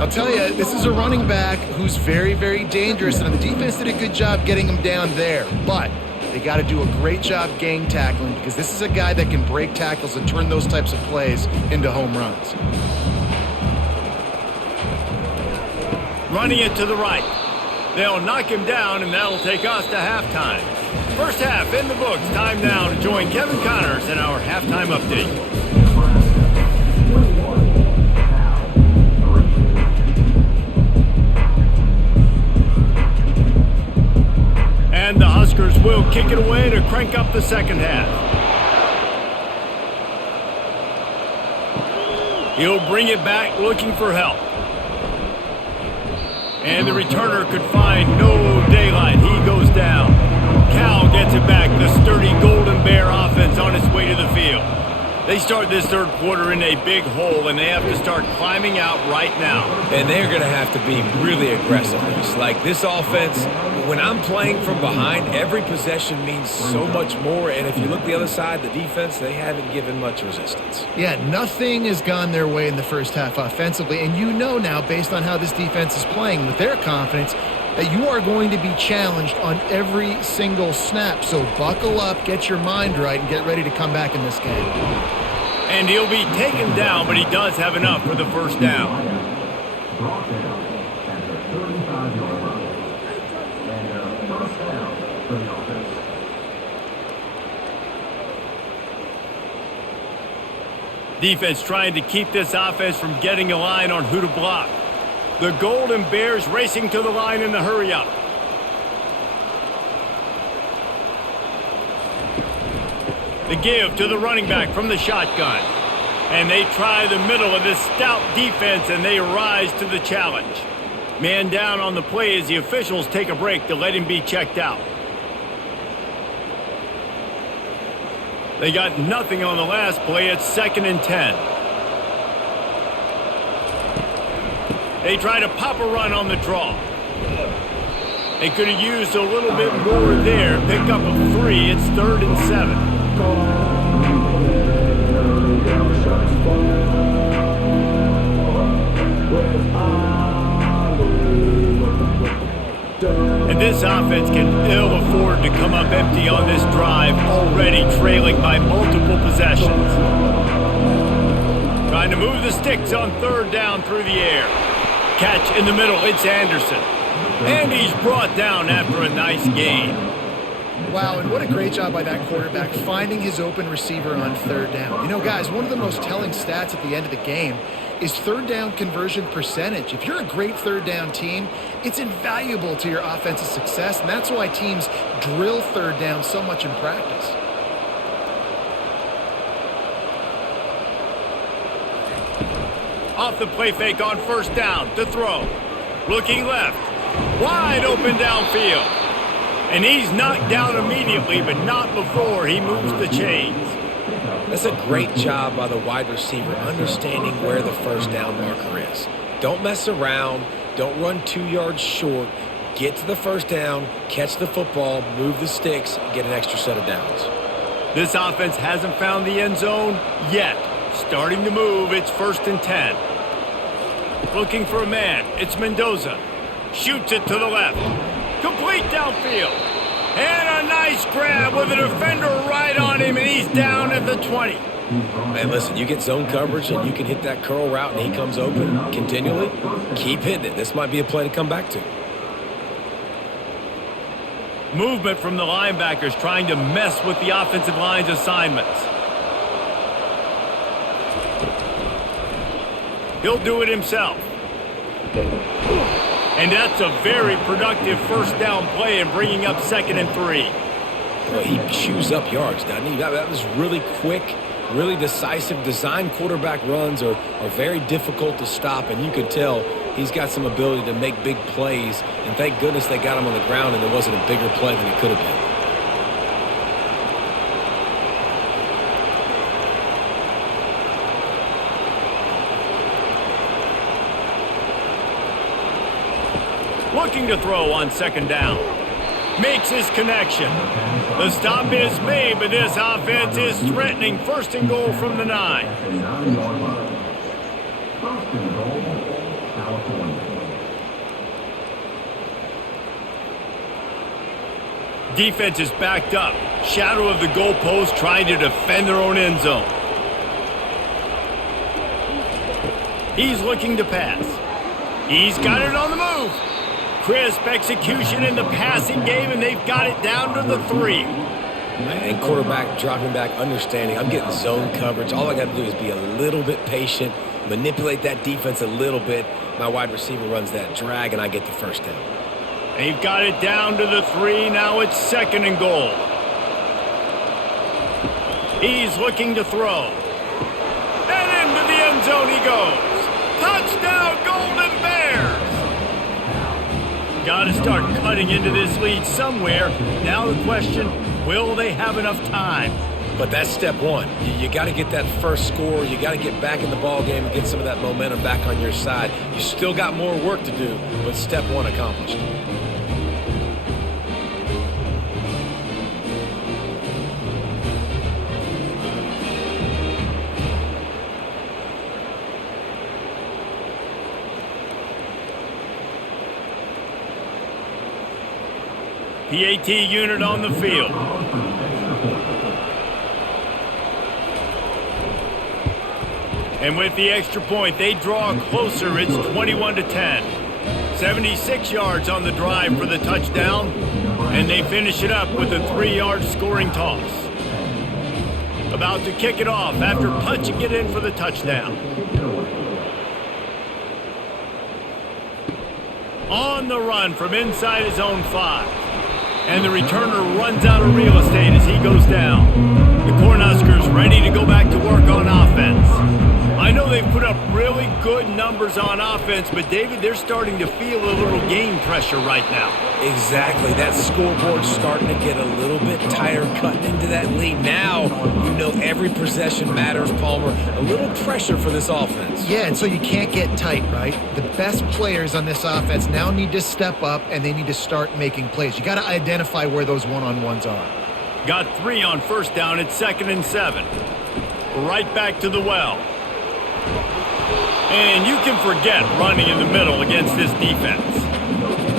I'll tell you, this is a running back who's very, very dangerous, and the defense did a good job getting him down there. But they got to do a great job gang tackling because this is a guy that can break tackles and turn those types of plays into home runs. Running it to the right. They'll knock him down, and that'll take us to halftime. First half in the books. Time now to join Kevin Connors in our halftime update. And the Huskers will kick it away to crank up the second half. He'll bring it back looking for help. And the returner could find no daylight. He goes down. Cal gets it back. The sturdy Golden Bear offense on its way to the field. They start this third quarter in a big hole, and they have to start climbing out right now. And they're going to have to be really aggressive. It's like this offense, when I'm playing from behind, every possession means so much more. And if you look the other side, the defense, they haven't given much resistance. Yeah, nothing has gone their way in the first half offensively. And you know now, based on how this defense is playing with their confidence, that you are going to be challenged on every single snap. So buckle up, get your mind right, and get ready to come back in this game. And he'll be taken down, but he does have enough for the first down. Brought down at the 35-yard line. And first down for the offense. Defense trying to keep this offense from getting a line on who to block. The Golden Bears racing to the line in the hurry-up. The give to the running back from the shotgun. And they try the middle of this stout defense, and they rise to the challenge. Man down on the play as the officials take a break to let him be checked out. They got nothing on the last play. It's 2nd and 10. They try to pop a run on the draw. They could have used a little bit more there. Pick up a 3. It's 3rd and 7. And this offense can ill afford to come up empty on this drive, already trailing by multiple possessions. Trying to move the sticks on 3rd down through the air. Catch in the middle, it's Anderson. And he's brought down after a nice gain. Wow, and what a great job by that quarterback finding his open receiver on 3rd down. You know, guys, one of the most telling stats at the end of the game is 3rd down conversion percentage. If you're a great 3rd down team, it's invaluable to your offensive success, and that's why teams drill 3rd down so much in practice. Off the play fake on 1st down to throw. Looking left. Wide open downfield. And he's knocked down immediately, but not before he moves the chains. That's a great job by the wide receiver understanding where the 1st down marker is. Don't mess around. Don't run 2 yards short. Get to the 1st down, catch the football, move the sticks, get an extra set of downs. This offense hasn't found the end zone yet. Starting to move, it's 1st and 10. Looking for a man, it's Mendoza. Shoots it to the left. Complete downfield. And a nice grab with a defender right on him, and he's down at the 20. Man, listen, you get zone coverage and you can hit that curl route and he comes open continually, keep hitting it. This might be a play to come back to. Movement from the linebackers trying to mess with the offensive line's assignments. He'll do it himself. And that's a very productive first down play and bringing up 2nd and 3. Boy, he chews up yards, doesn't he? That was really quick, really decisive. Design quarterback runs are very difficult to stop, and you could tell he's got some ability to make big plays. And thank goodness they got him on the ground and there wasn't a bigger play than it could have been. Looking to throw on 2nd down. Makes his connection. The stop is made, but this offense is threatening 1st and goal from the 9. At the 9-yard line. 1st and goal, California. Defense is backed up. Shadow of the goalpost trying to defend their own end zone. He's looking to pass. He's got it on the move. Crisp execution in the passing game, and they've got it down to the 3. And quarterback dropping back, understanding I'm getting zone coverage. All I got to do is be a little bit patient, manipulate that defense a little bit. My wide receiver runs that drag, and I get the first down. They've got it down to the 3. Now it's 2nd and goal. He's looking to throw. And into the end zone he goes. Touchdown, Golden Bears! Got to start cutting into this lead somewhere. Now the question, will they have enough time? But that's step one. You got to get that first score. You got to get back in the ball game and get some of that momentum back on your side. You still got more work to do, but step one accomplished. PAT unit on the field. And with the extra point, they draw closer. It's 21-10. 76 yards on the drive for the touchdown. And they finish it up with a 3-yard scoring toss. About to kick it off after punching it in for the touchdown. On the run from inside his own 5. And the returner runs out of real estate as he goes down. The Cornhuskers ready to go back to work on offense. I know they've put up really good numbers on offense, but David, they're starting to feel a little game pressure right now. Exactly. That scoreboard's starting to get a little bit tired cutting into that lead. Now, you know every possession matters, Palmer. A little pressure for this offense. Yeah, and so you can't get tight, right? The best players on this offense now need to step up, and they need to start making plays. You got to identify where those one-on-ones are. Got 3 on 1st down. It's 2nd and 7. Right back to the well. And you can forget running in the middle against this defense.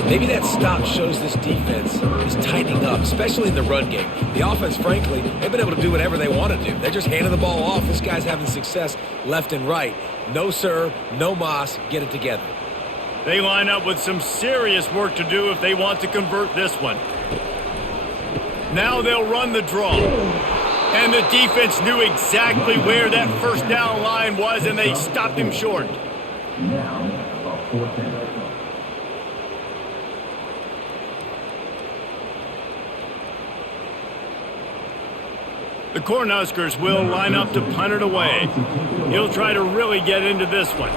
Maybe that stop shows this defense is tightening up, especially in the run game. The offense, frankly, they've been able to do whatever they want to do. They're just handing the ball off. This guy's having success left and right. No serve, no moss, get it together. They line up with some serious work to do if they want to convert this one. Now they'll run the draw. And the defense knew exactly where that first down line was, and they stopped him short. Now, a 4th down. The Cornhuskers will line up to punt it away. He'll try to really get into this one.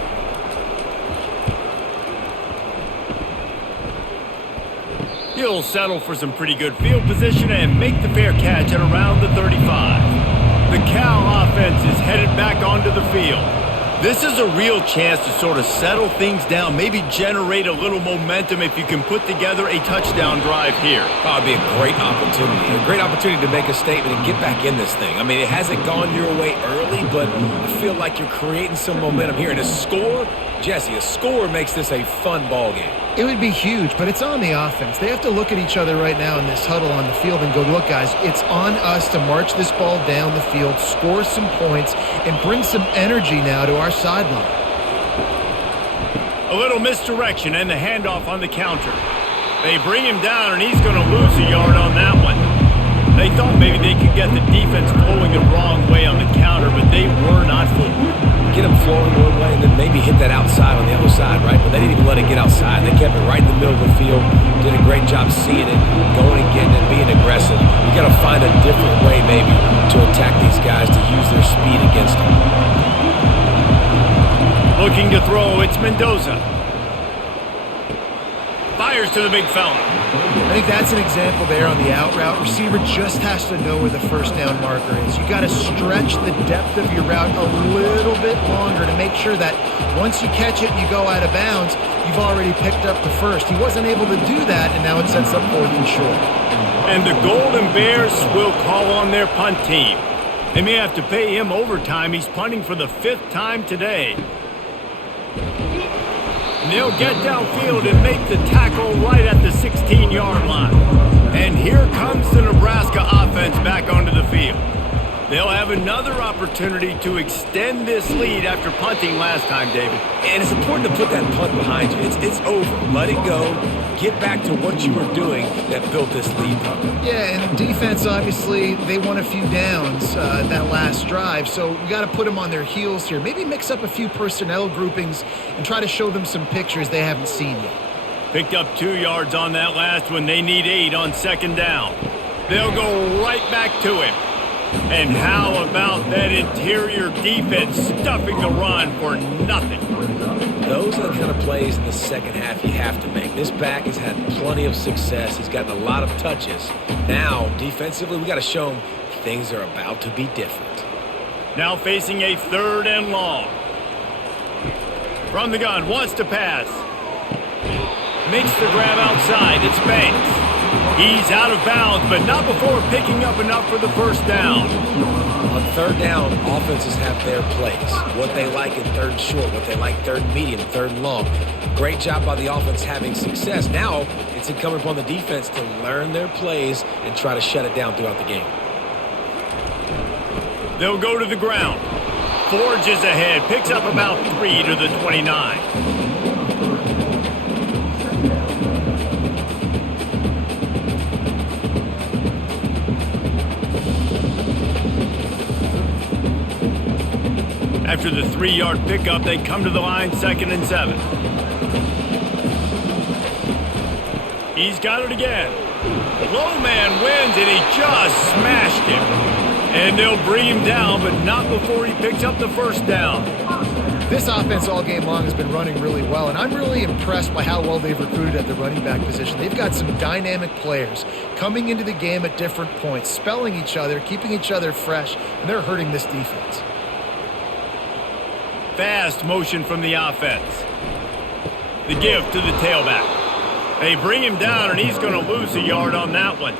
He'll settle for some pretty good field position and make the fair catch at around the 35. The Cal offense is headed back onto the field. This is a real chance to sort of settle things down, maybe generate a little momentum if you can put together a touchdown drive here. Oh, it'd be a great opportunity to make a statement and get back in this thing. I mean, it hasn't gone your way early, but I feel like you're creating some momentum here. And a score, Jesse, a score makes this a fun ball game. It would be huge, but it's on the offense. They have to look at each other right now in this huddle on the field and go, look, guys, it's on us to march this ball down the field, score some points, and bring some energy now to our sideline. A little misdirection and the handoff on the counter. They bring him down, and he's going to lose a yard on that one. They thought maybe they could get the defense flowing the wrong way on the counter, but they were not fooled. get him flowing one way, and then maybe hit that outside on the other side, right? But they didn't even let it get outside. They kept it right in the middle of the field. Did a great job seeing it, going and getting it, being aggressive. You got to find a different way maybe to attack these guys, to use their speed against them. Looking to throw, it's Mendoza. Fires to the big fella. I think that's an example there on the out route. Receiver just has to know where the first down marker is. You got to stretch the depth of your route a little bit longer to make sure that once you catch it and you go out of bounds, you've already picked up the first. He wasn't able to do that, and now it sets up 4th and short. And the Golden Bears will call on their punt team. They may have to pay him overtime. He's punting for the 5th time today. And they'll get downfield and make the tackle right at the 16-yard line. And here comes the Nebraska offense back onto the field. They'll have another opportunity to extend this lead after punting last time, David. And it's important to put that punt behind you. It's over. Let it go. Get back to what you were doing that built this lead up. Yeah, and defense, obviously, they won a few downs that last drive, so we got to put them on their heels here. Maybe mix up a few personnel groupings and try to show them some pictures they haven't seen yet. Picked up 2 yards on that last one. They need 8 on 2nd down. They'll go right back to him. And how about that interior defense stuffing the run for nothing? Those are the kind of plays in the second half you have to make. This back has had plenty of success. He's gotten a lot of touches. Now, defensively, we got to show him things are about to be different. Now facing a 3rd and long. From the gun, wants to pass. Makes the grab outside. It's Banks. He's out of bounds, but not before picking up enough for the 1st down. On 3rd down, offenses have their plays. What they like in 3rd and short, what they like 3rd and medium, 3rd and long. Great job by the offense having success. Now, it's incumbent upon the defense to learn their plays and try to shut it down throughout the game. They'll go to the ground. Forges ahead, picks up about 3 to the 29. After the 3-yard pickup, they come to the line 2nd and 7. He's got it again. Low man wins, and he just smashed him. And they'll bring him down, but not before he picks up the 1st down. This offense all game long has been running really well, and I'm really impressed by how well they've recruited at the running back position. They've got some dynamic players coming into the game at different points, spelling each other, keeping each other fresh, and they're hurting this defense. Fast motion from the offense. The give to the tailback. They bring him down, and he's going to lose a yard on that one.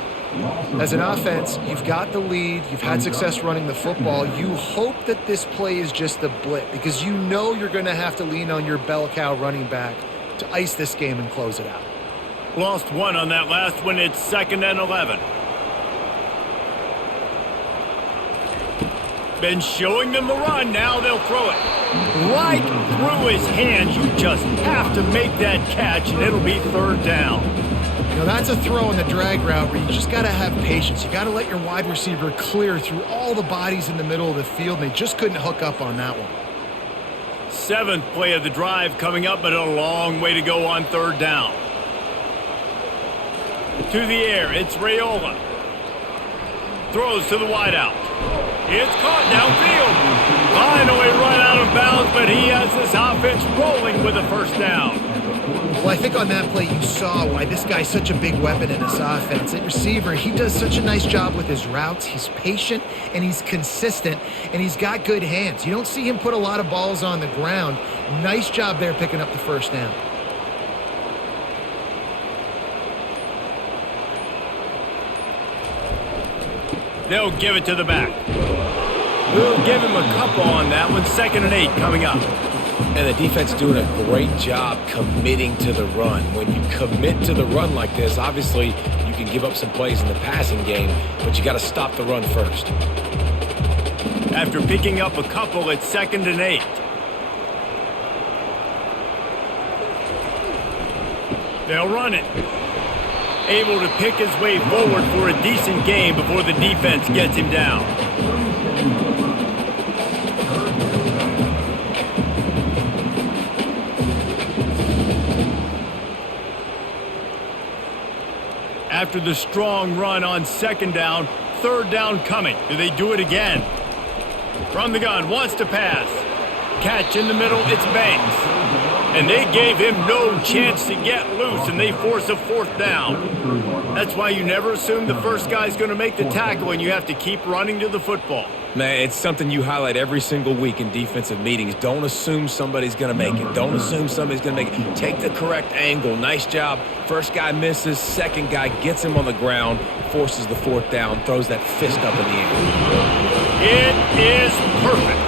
As an offense, you've got the lead. You've had success running the football. You hope that this play is just a blip because you know you're going to have to lean on your bell cow running back to ice this game and close it out. Lost 1 on that last one. It's 2nd and 11. Been showing them the run. Now they'll throw it right through his hands. You just have to make that catch, and it'll be 3rd down. You know, that's a throw in the drag route where you just got to have patience. You got to let your wide receiver clear through all the bodies in the middle of the field, and they just couldn't hook up on that one. 7th play of the drive coming up, but a long way to go on 3rd down. To the air, it's Raiola. Throws to the wideout. It's caught downfield. Finally run out of bounds, but he has this offense rolling with a 1st down. Well, I think on that play you saw why this guy's such a big weapon in this offense. At receiver, he does such a nice job with his routes. He's patient, and he's consistent, and he's got good hands. You don't see him put a lot of balls on the ground. Nice job there picking up the 1st down. They'll give it to the back. We'll give him a couple on that one. 2nd and 8 coming up. And the defense doing a great job committing to the run. When you commit to the run like this, obviously you can give up some plays in the passing game, but you got to stop the run first. After picking up a couple, it's 2nd and 8. They'll run it. Able to pick his way forward for a decent gain before the defense gets him down. After the strong run on second down, third down coming. Do they do it again? From the gun, wants to pass. Catch in the middle, it's Banks. And they gave him no chance to get loose, and they force a fourth down. That's why you never assume the first guy's going to make the tackle, and you have to keep running to the football. Man, it's something you highlight every single week in defensive meetings. Don't assume somebody's going to make it. Don't assume somebody's going to make it. Take the correct angle. Nice job. First guy misses. Second guy gets him on the ground, forces the fourth down, throws that fist up in the air. It is perfect.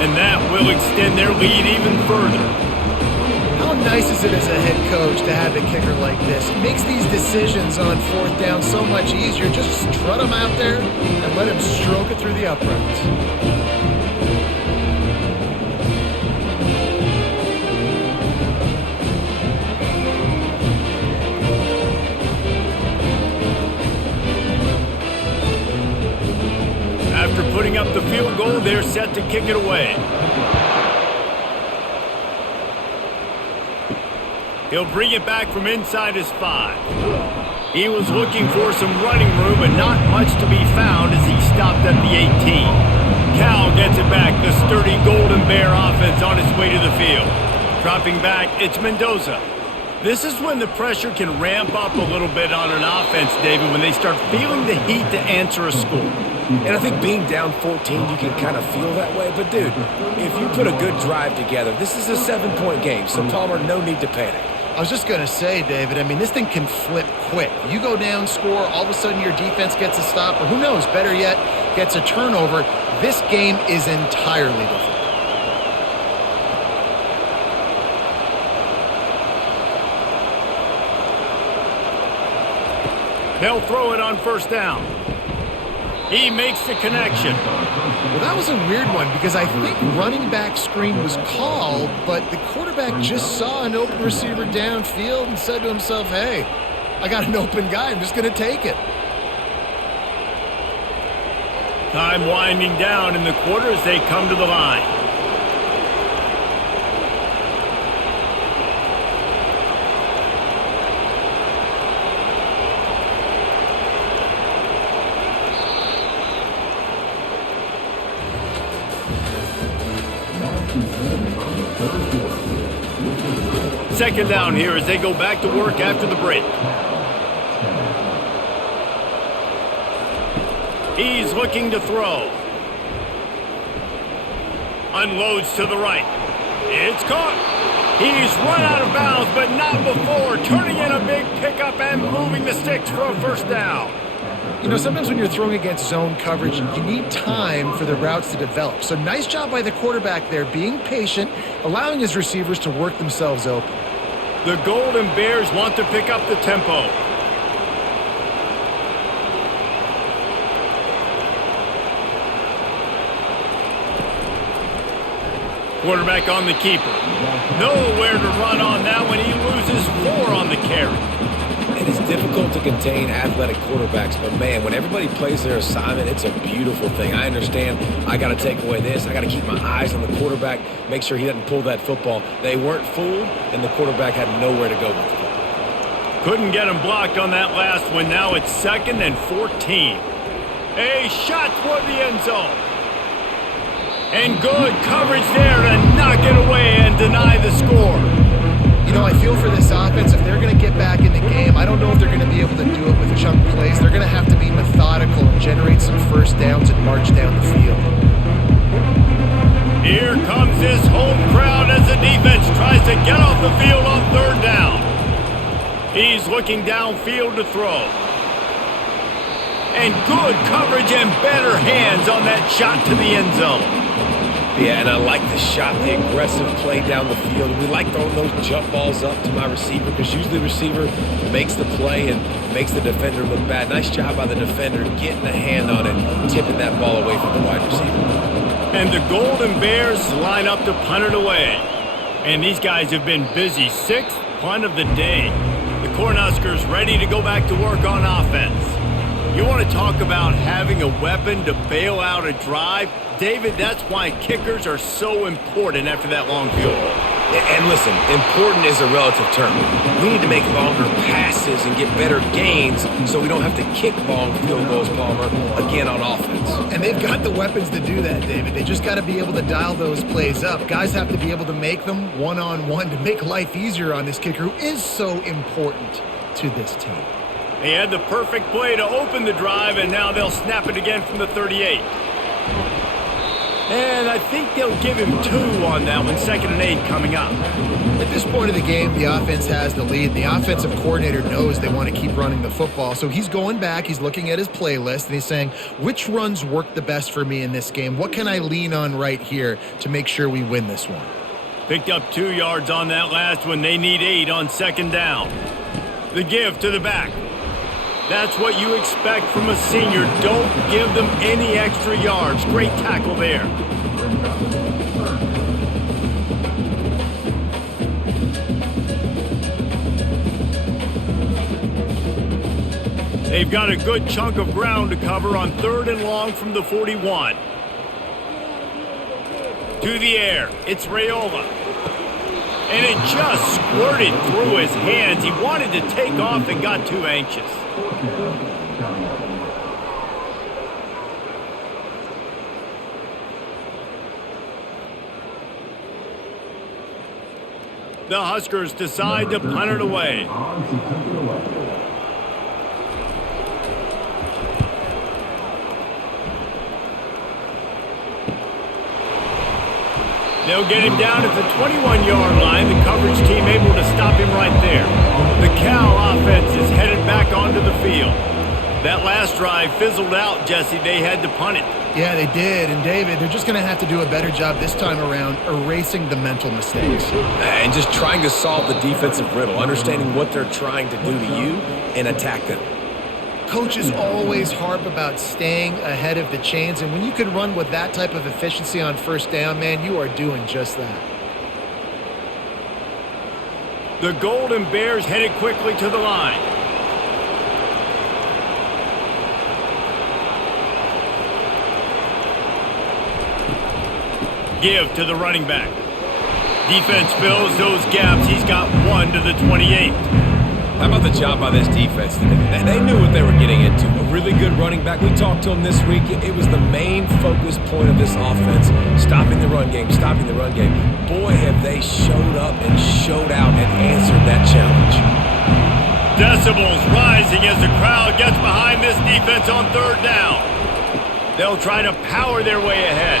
And that will extend their lead even further. How nice is it as a head coach to have a kicker like this? It makes these decisions on fourth down so much easier. Just strut him out there and let him stroke it through the uprights. After putting up the field goal, they're set to kick it away. He'll bring it back from inside his 5. He was looking for some running room, but not much to be found as he stopped at the 18. Cal gets it back, the sturdy Golden Bear offense on its way to the field. Dropping back, it's Mendoza. This is when the pressure can ramp up a little bit on an offense, David, when they start feeling the heat to answer a score. And I think being down 14, you can kind of feel that way. But, dude, if you put a good drive together, this is a 7-point game. So, Palmer, no need to panic. I was just going to say, David, I mean, this thing can flip quick. You go down, score, all of a sudden your defense gets a stop, or who knows, better yet, gets a turnover. This game is entirely different. They'll throw it on first down. He makes the connection. Well, that was a weird one because I think running back screen was called, but the quarterback just saw an open receiver downfield and said to himself, hey, I got an open guy. I'm just going to take it. Time winding down in the quarter as they come to the line. Second down here as they go back to work after the break. He's looking to throw. Unloads to the right. It's caught. He's run out of bounds, but not before. Turning in a big pickup and moving the sticks for a first down. You know, sometimes when you're throwing against zone coverage, you need time for the routes to develop. So nice job by the quarterback there, being patient, allowing his receivers to work themselves open. The Golden Bears want to pick up the tempo. Quarterback on the keeper. Nowhere to run on that one. He loses 4 on the carry. It is difficult to contain athletic quarterbacks, but, man, when everybody plays their assignment, it's a beautiful thing. I understand I got to take away this. I got to keep my eyes on the quarterback, make sure he doesn't pull that football. They weren't fooled, and the quarterback had nowhere to go with the football. Couldn't get him blocked on that last one. Now it's 2nd and 14. A shot toward the end zone. And good coverage there to knock it away and deny the score. You know, I feel for this offense, if they're going to get back in the game, I don't know if they're going to be able to do it with chunk plays. They're going to have to be methodical and generate some first downs and march down the field. Here comes this home crowd as the defense tries to get off the field on third down. He's looking downfield to throw. And good coverage and better hands on that shot to the end zone. Yeah, and I like the shot, the aggressive play down the field. We like throwing those jump balls up to my receiver because usually the receiver makes the play and makes the defender look bad. Nice job by the defender getting a hand on it, tipping that ball away from the wide receiver. And the Golden Bears line up to punt it away. And these guys have been busy. 6th punt of the day. The Cornhuskers ready to go back to work on offense. You want to talk about having a weapon to bail out a drive? David, that's why kickers are so important after that long field goal. And listen, important is a relative term. We need to make longer passes and get better gains so we don't have to kick long field goals, Palmer, again on offense. And they've got the weapons to do that, David. They just got to be able to dial those plays up. Guys have to be able to make them one-on-one to make life easier on this kicker who is so important to this team. They had the perfect play to open the drive, and now they'll snap it again from the 38. And I think they'll give him 2 on that one, 2nd and 8 coming up. At this point of the game, the offense has the lead. The offensive coordinator knows they want to keep running the football. So he's going back, he's looking at his playlist, and he's saying, which runs work the best for me in this game? What can I lean on right here to make sure we win this one? Picked up 2 yards on that last one. They need 8 on 2nd down. The give to the back. That's what you expect from a senior. Don't give them any extra yards. Great tackle there. They've got a good chunk of ground to cover on 3rd and long from the 41. To the air. It's Raiola. And it just squirted through his hands. He wanted to take off and got too anxious. The Huskers decide to punt it away. They'll get him down at the 21-yard line. The coverage team able to stop him right there. The Cal offense is headed back onto the field. That last drive fizzled out, Jesse. They had to punt it. Yeah, they did. And, David, they're just going to have to do a better job this time around erasing the mental mistakes. And just trying to solve the defensive riddle, understanding what they're trying to do to you and attack them. Coaches always harp about staying ahead of the chains, and when you can run with that type of efficiency on 1st down, man, you are doing just that. The Golden Bears headed quickly to the line. Give to the running back. Defense fills those gaps. He's got 1 to the 28. How about the job by this defense today? They knew what they were getting into. A really good running back. We talked to him this week. It was the main focus point of this offense. Stopping the run game, stopping the run game. Boy, have they showed up and showed out and answered that challenge. Decibels rising as the crowd gets behind this defense on 3rd down. They'll try to power their way ahead.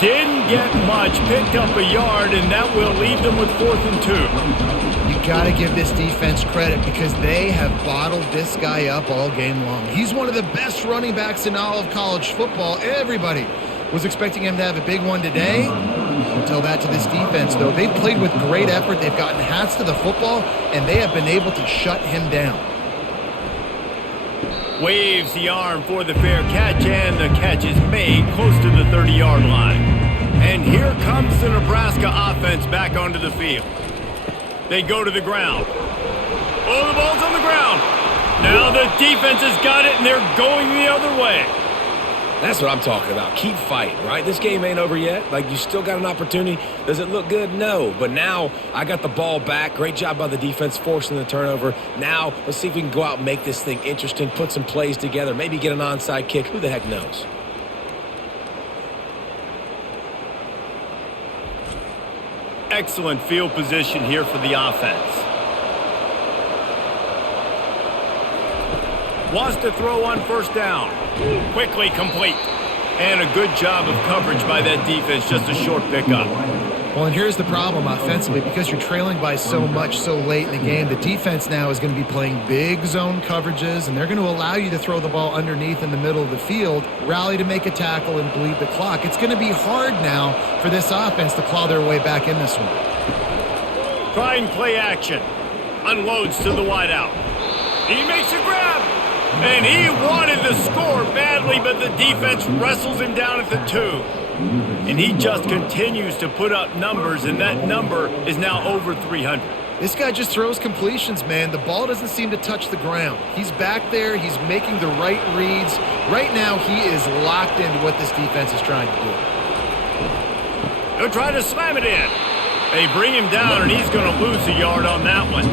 Didn't get much, picked up a yard, and that will leave them with 4th and 2. You got to give this defense credit because they have bottled this guy up all game long. He's one of the best running backs in all of college football. Everybody was expecting him to have a big one today. Don't tell that to this defense, though. They've played with great effort. They've gotten hats to the football, and they have been able to shut him down. Waves the arm for the fair catch, and the catch is made close to the 30-yard line. And here comes the Nebraska offense back onto the field. They go to the ground. Oh, the ball's on the ground. Now the defense has got it, and they're going the other way. That's what I'm talking about. Keep fighting, right? This game ain't over yet. Like, you still got an opportunity. Does it look good? No. But now I got the ball back. Great job by the defense forcing the turnover. Now let's see if we can go out and make this thing interesting, put some plays together, maybe get an onside kick. Who the heck knows? Excellent field position here for the offense. Wants to throw on 1st down. Quickly complete. And a good job of coverage by that defense. Just a short pickup. Well, and here's the problem offensively. Because you're trailing by so much so late in the game, the defense now is going to be playing big zone coverages, and they're going to allow you to throw the ball underneath in the middle of the field, rally to make a tackle, and bleed the clock. It's going to be hard now for this offense to claw their way back in this one. Trying play action. Unloads to the wideout. He makes a grab. And he wanted the score badly, but the defense wrestles him down at the 2. And he just continues to put up numbers, and that number is now over 300. This guy just throws completions, man. The ball doesn't seem to touch the ground. He's back there. He's making the right reads. Right now, he is locked into what this defense is trying to do. He'll try to slam it in. They bring him down, and he's going to lose a yard on that one.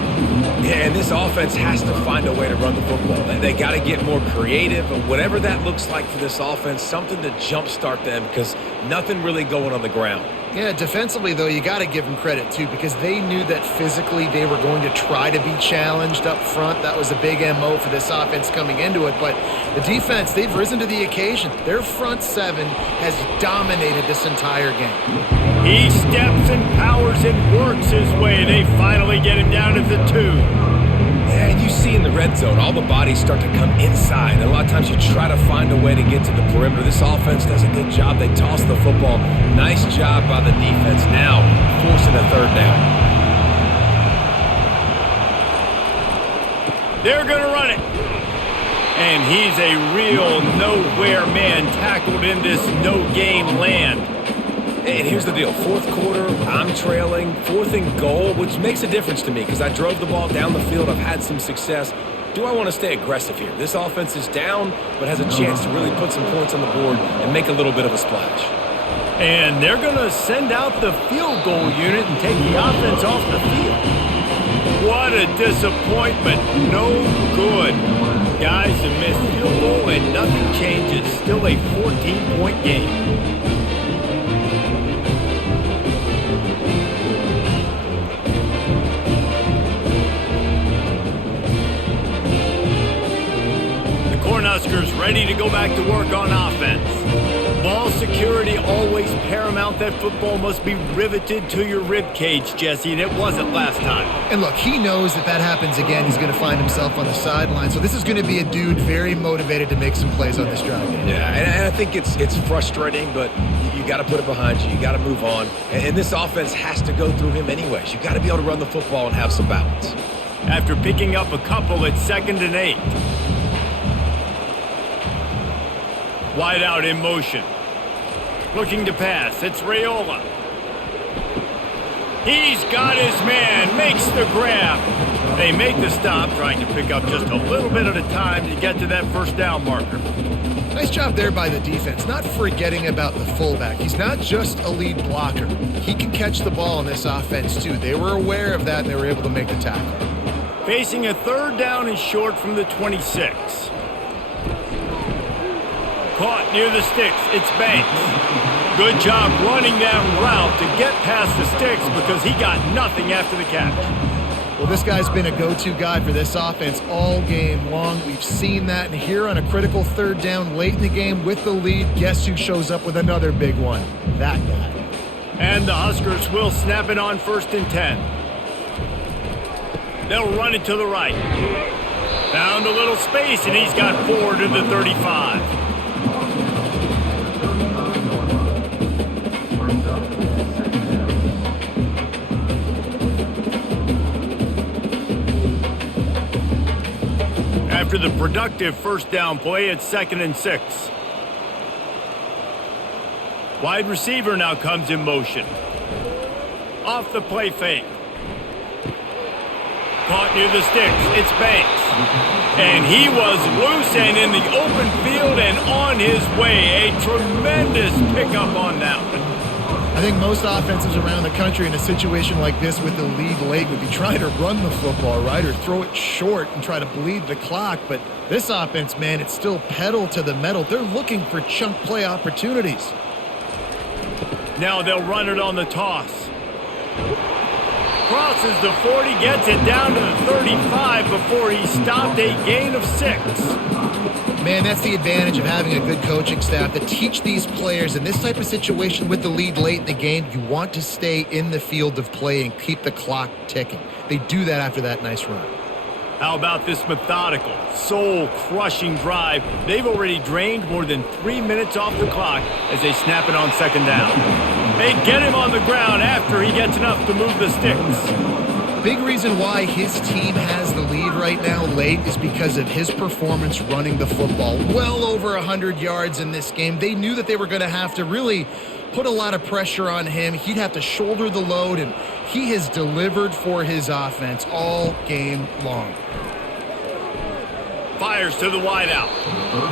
Yeah, and this offense has to find a way to run the football. They got to get more creative, and whatever that looks like for this offense, something to jumpstart them because nothing really going on the ground. Yeah, defensively, though, you got to give them credit, too, because they knew that physically they were going to try to be challenged up front. That was a big MO for this offense coming into it. But the defense, they've risen to the occasion. Their front seven has dominated this entire game. He steps and powers and works his way. They finally get him down at the 2. Yeah, and you see in the red zone, all the bodies start to come inside. And a lot of times you try to find a way to get to the perimeter. This offense does a good job. They toss the football. Nice job by the defense now, forcing a third down. They're going to run it. And he's a real nowhere man tackled in this no-game land. And here's the deal. Fourth quarter, I'm trailing. 4th and goal, which makes a difference to me because I drove the ball down the field. I've had some success. Do I want to stay aggressive here? This offense is down, but has a chance to really put some points on the board and make a little bit of a splash. And they're going to send out the field goal unit and take the offense off the field. What a disappointment. No good. Guys, a missed field goal and nothing changes. Still a 14-point game. Cornhuskers ready to go back to work on offense. Ball security always paramount. That football must be riveted to your rib cage, Jesse, and it wasn't last time. And look, he knows if that happens again, he's going to find himself on the sideline. So this is going to be a dude very motivated to make some plays on this drive. Yeah, and I think it's frustrating, but you got to put it behind you. You got to move on. And this offense has to go through him anyways. You got to be able to run the football and have some balance. After picking up a couple at 2nd and 8. Wide out in motion. Looking to pass. It's Raiola. He's got his man. Makes the grab. They make the stop, trying to pick up just a little bit at a time to get to that first down marker. Nice job there by the defense, not forgetting about the fullback. He's not just a lead blocker. He can catch the ball in this offense, too. They were aware of that, and they were able to make the tackle. Facing a 3rd down and short from the 26. Caught near the sticks. It's Banks. Good job running that route to get past the sticks because he got nothing after the catch. Well, this guy's been a go-to guy for this offense all game long. We've seen that, and here on a critical 3rd down late in the game with the lead, guess who shows up with another big one? That guy. And the Huskers will snap it on 1st and 10. They'll run it to the right. Found a little space, and he's got 4 to the 35. After the productive first down play, it's 2nd and 6. Wide receiver now comes in motion. Off the play fake. Caught near the sticks. It's Banks. And he was loose and in the open field and on his way. A tremendous pickup on that one. I think most offenses around the country in a situation like this with the lead late would be trying to run the football, right, or throw it short and try to bleed the clock. But this offense, man, it's still pedal to the metal. They're looking for chunk play opportunities. Now they'll run it on the toss. Crosses the 40, gets it down to the 35 before he stopped, a gain of 6. Man, that's the advantage of having a good coaching staff that teach these players in this type of situation with the lead late in the game. You want to stay in the field of play and keep the clock ticking. They do that after that nice run. How about this methodical, soul-crushing drive? They've already drained more than 3 minutes off the clock as they snap it on 2nd down. They get him on the ground after he gets enough to move the sticks. Big reason why his team has the lead right now late is because of his performance running the football. Well over 100 yards in this game. They knew that they were going to have to really put a lot of pressure on him. He'd have to shoulder the load, and he has delivered for his offense all game long. Fires to the wideout.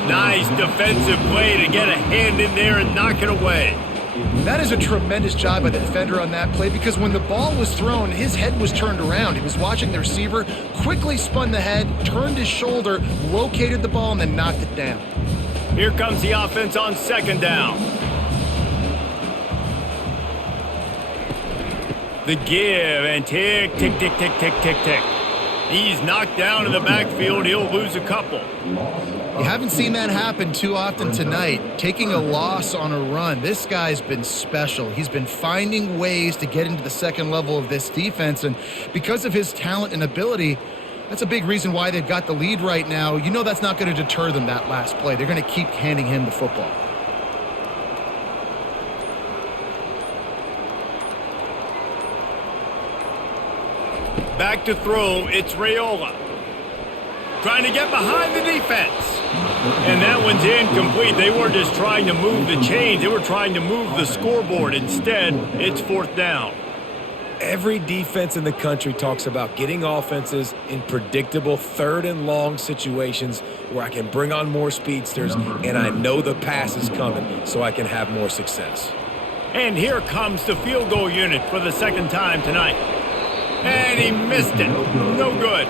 Nice defensive play to get a hand in there and knock it away. That is a tremendous job by the defender on that play because when the ball was thrown, his head was turned around. He was watching the receiver, quickly spun the head, turned his shoulder, located the ball, and then knocked it down. Here comes the offense on second down. The give and tick, tick, tick, tick, tick, tick, tick. He's knocked down in the backfield. He'll lose a couple. You haven't seen that happen too often tonight, taking a loss on a run. This guy's been special. He's been finding ways to get into the second level of this defense, and because of his talent and ability, that's a big reason why they've got the lead right now. You know that's not going to deter them, that last play. They're going to keep handing him the football. Back to throw, it's Raiola. Trying to get behind the defense. And that one's incomplete. They weren't just trying to move the chains. They were trying to move the scoreboard. Instead, it's fourth down. Every defense in the country talks about getting offenses in predictable third and long situations where I can bring on more speedsters and I know the pass is coming so I can have more success. And here comes the field goal unit for the second time tonight. And he missed it. No good.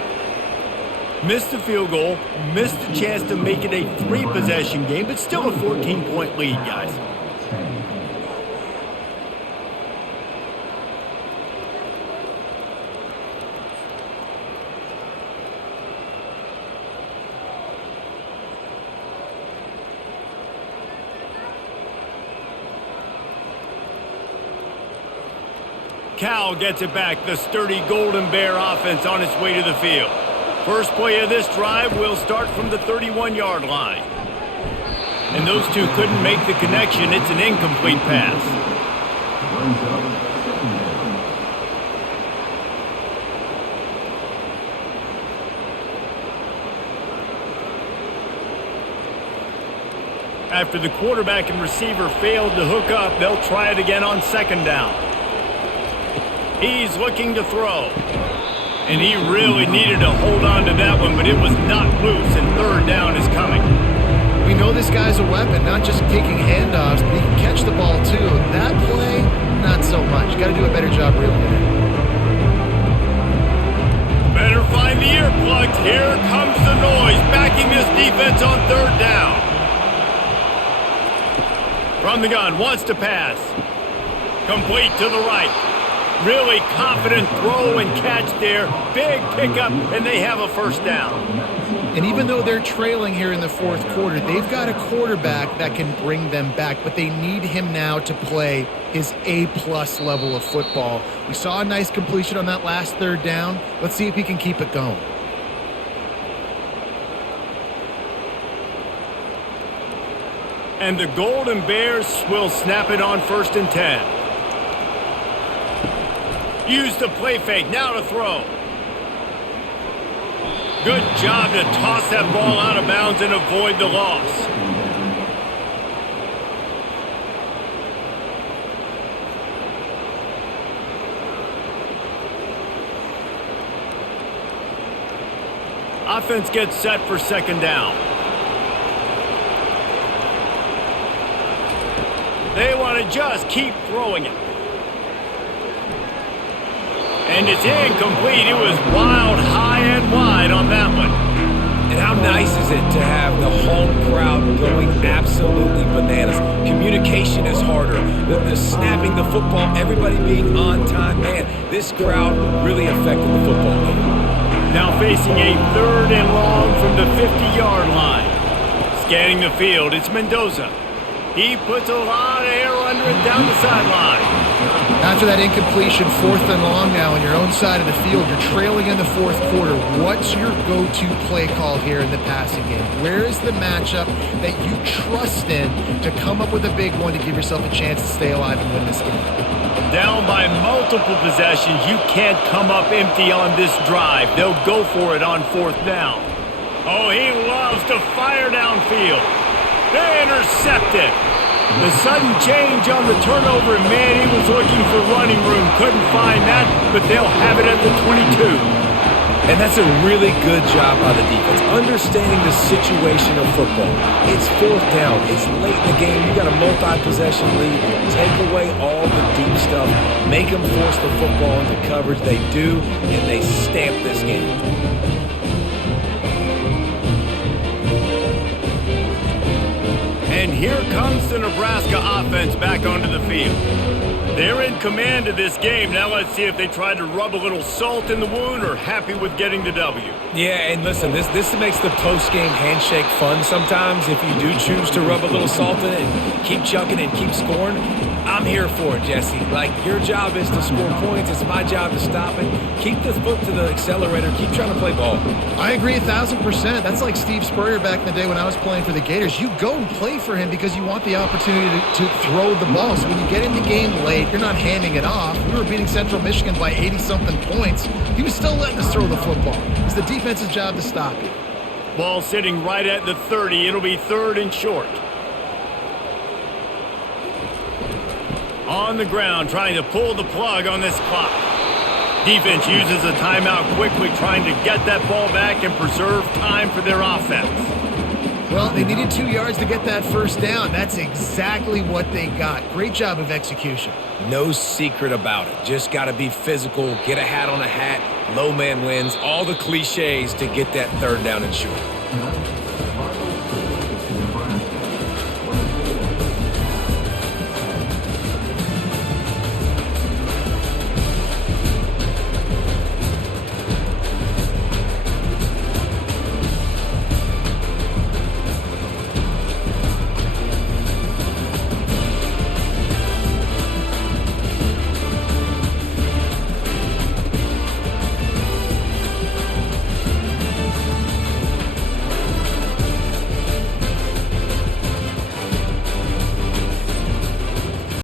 Missed the field goal, missed the chance to make it a 3-possession game, but still a 14-point lead, guys. Cal gets it back, the sturdy Golden Bear offense on its way to the field. First play of this drive will start from the 31-yard line. And those two couldn't make the connection. It's an incomplete pass. After the quarterback and receiver failed to hook up, they'll try it again on second down. He's looking to throw. And he really needed to hold on to that one, but it was not loose, and third down is coming. We know this guy's a weapon, not just taking handoffs, but he can catch the ball too. That play, not so much. Got to do a better job reeling it in. Better find the earplugs. Here comes the noise, backing this defense on third down. From the gun, wants to pass. Complete to the right. Really confident throw and catch there. Big pickup, and they have a first down. And even though they're trailing here in the fourth quarter, they've got a quarterback that can bring them back, but they need him now to play his A-plus level of football. We saw a nice completion on that last third down. Let's see if he can keep it going. And the Golden Bears will snap it on 1st and 10. Use the play fake, now to throw. Good job to toss that ball out of bounds and avoid the loss. Offense gets set for second down. They want to just keep throwing it. And it's incomplete. It was wild, high and wide on that one. And how nice is it to have the home crowd going absolutely bananas? Communication is harder. The snapping the football, everybody being on time. Man, this crowd really affected the football game. Now facing a third and long from the 50-yard line. Scanning the field, it's Mendoza. He puts a lot of air under it down the sideline. After that incompletion, 4th and long now on your own side of the field, you're trailing in the fourth quarter. What's your go-to play call here in the passing game? Where is the matchup that you trust in to come up with a big one to give yourself a chance to stay alive and win this game? Down by multiple possessions, you can't come up empty on this drive. They'll go for it on 4th down. Oh, he loves to fire downfield. They intercept it. The sudden change on the turnover, and man, he was looking for running room. Couldn't find that, but they'll have it at the 22. And that's a really good job by the defense, understanding the situation of football. It's fourth down. It's late in the game. You got a multi-possession lead. Take away all the deep stuff. Make them force the football into coverage. They do, and they stamp this game. And here comes the Nebraska offense back onto the field. They're in command of this game. Now let's see if they try to rub a little salt in the wound or happy with getting the W. Yeah, and listen, this makes the post-game handshake fun sometimes. If you do choose to rub a little salt in it and keep chucking and keep scoring, I'm here for it, Jesse. Like, your job is to score points. It's my job to stop it. Keep the foot to the accelerator. Keep trying to play ball. I agree 1,000%. That's like Steve Spurrier back in the day when I was playing for the Gators. You go and play for him because you want the opportunity to throw the ball. So when you get in the game late, you're not handing it off. We were beating Central Michigan by 80-something points. He was still letting us throw the football. It's the defense's job to stop you. Ball sitting right at the 30. It'll be 3rd and short. On the ground, trying to pull the plug on this clock. Defense uses a timeout quickly, trying to get that ball back and preserve time for their offense. Well, they needed 2 yards to get that first down. That's exactly what they got. Great job of execution. No secret about it. Just got to be physical, get a hat on a hat, low man wins, all the cliches to get that 3rd down and short.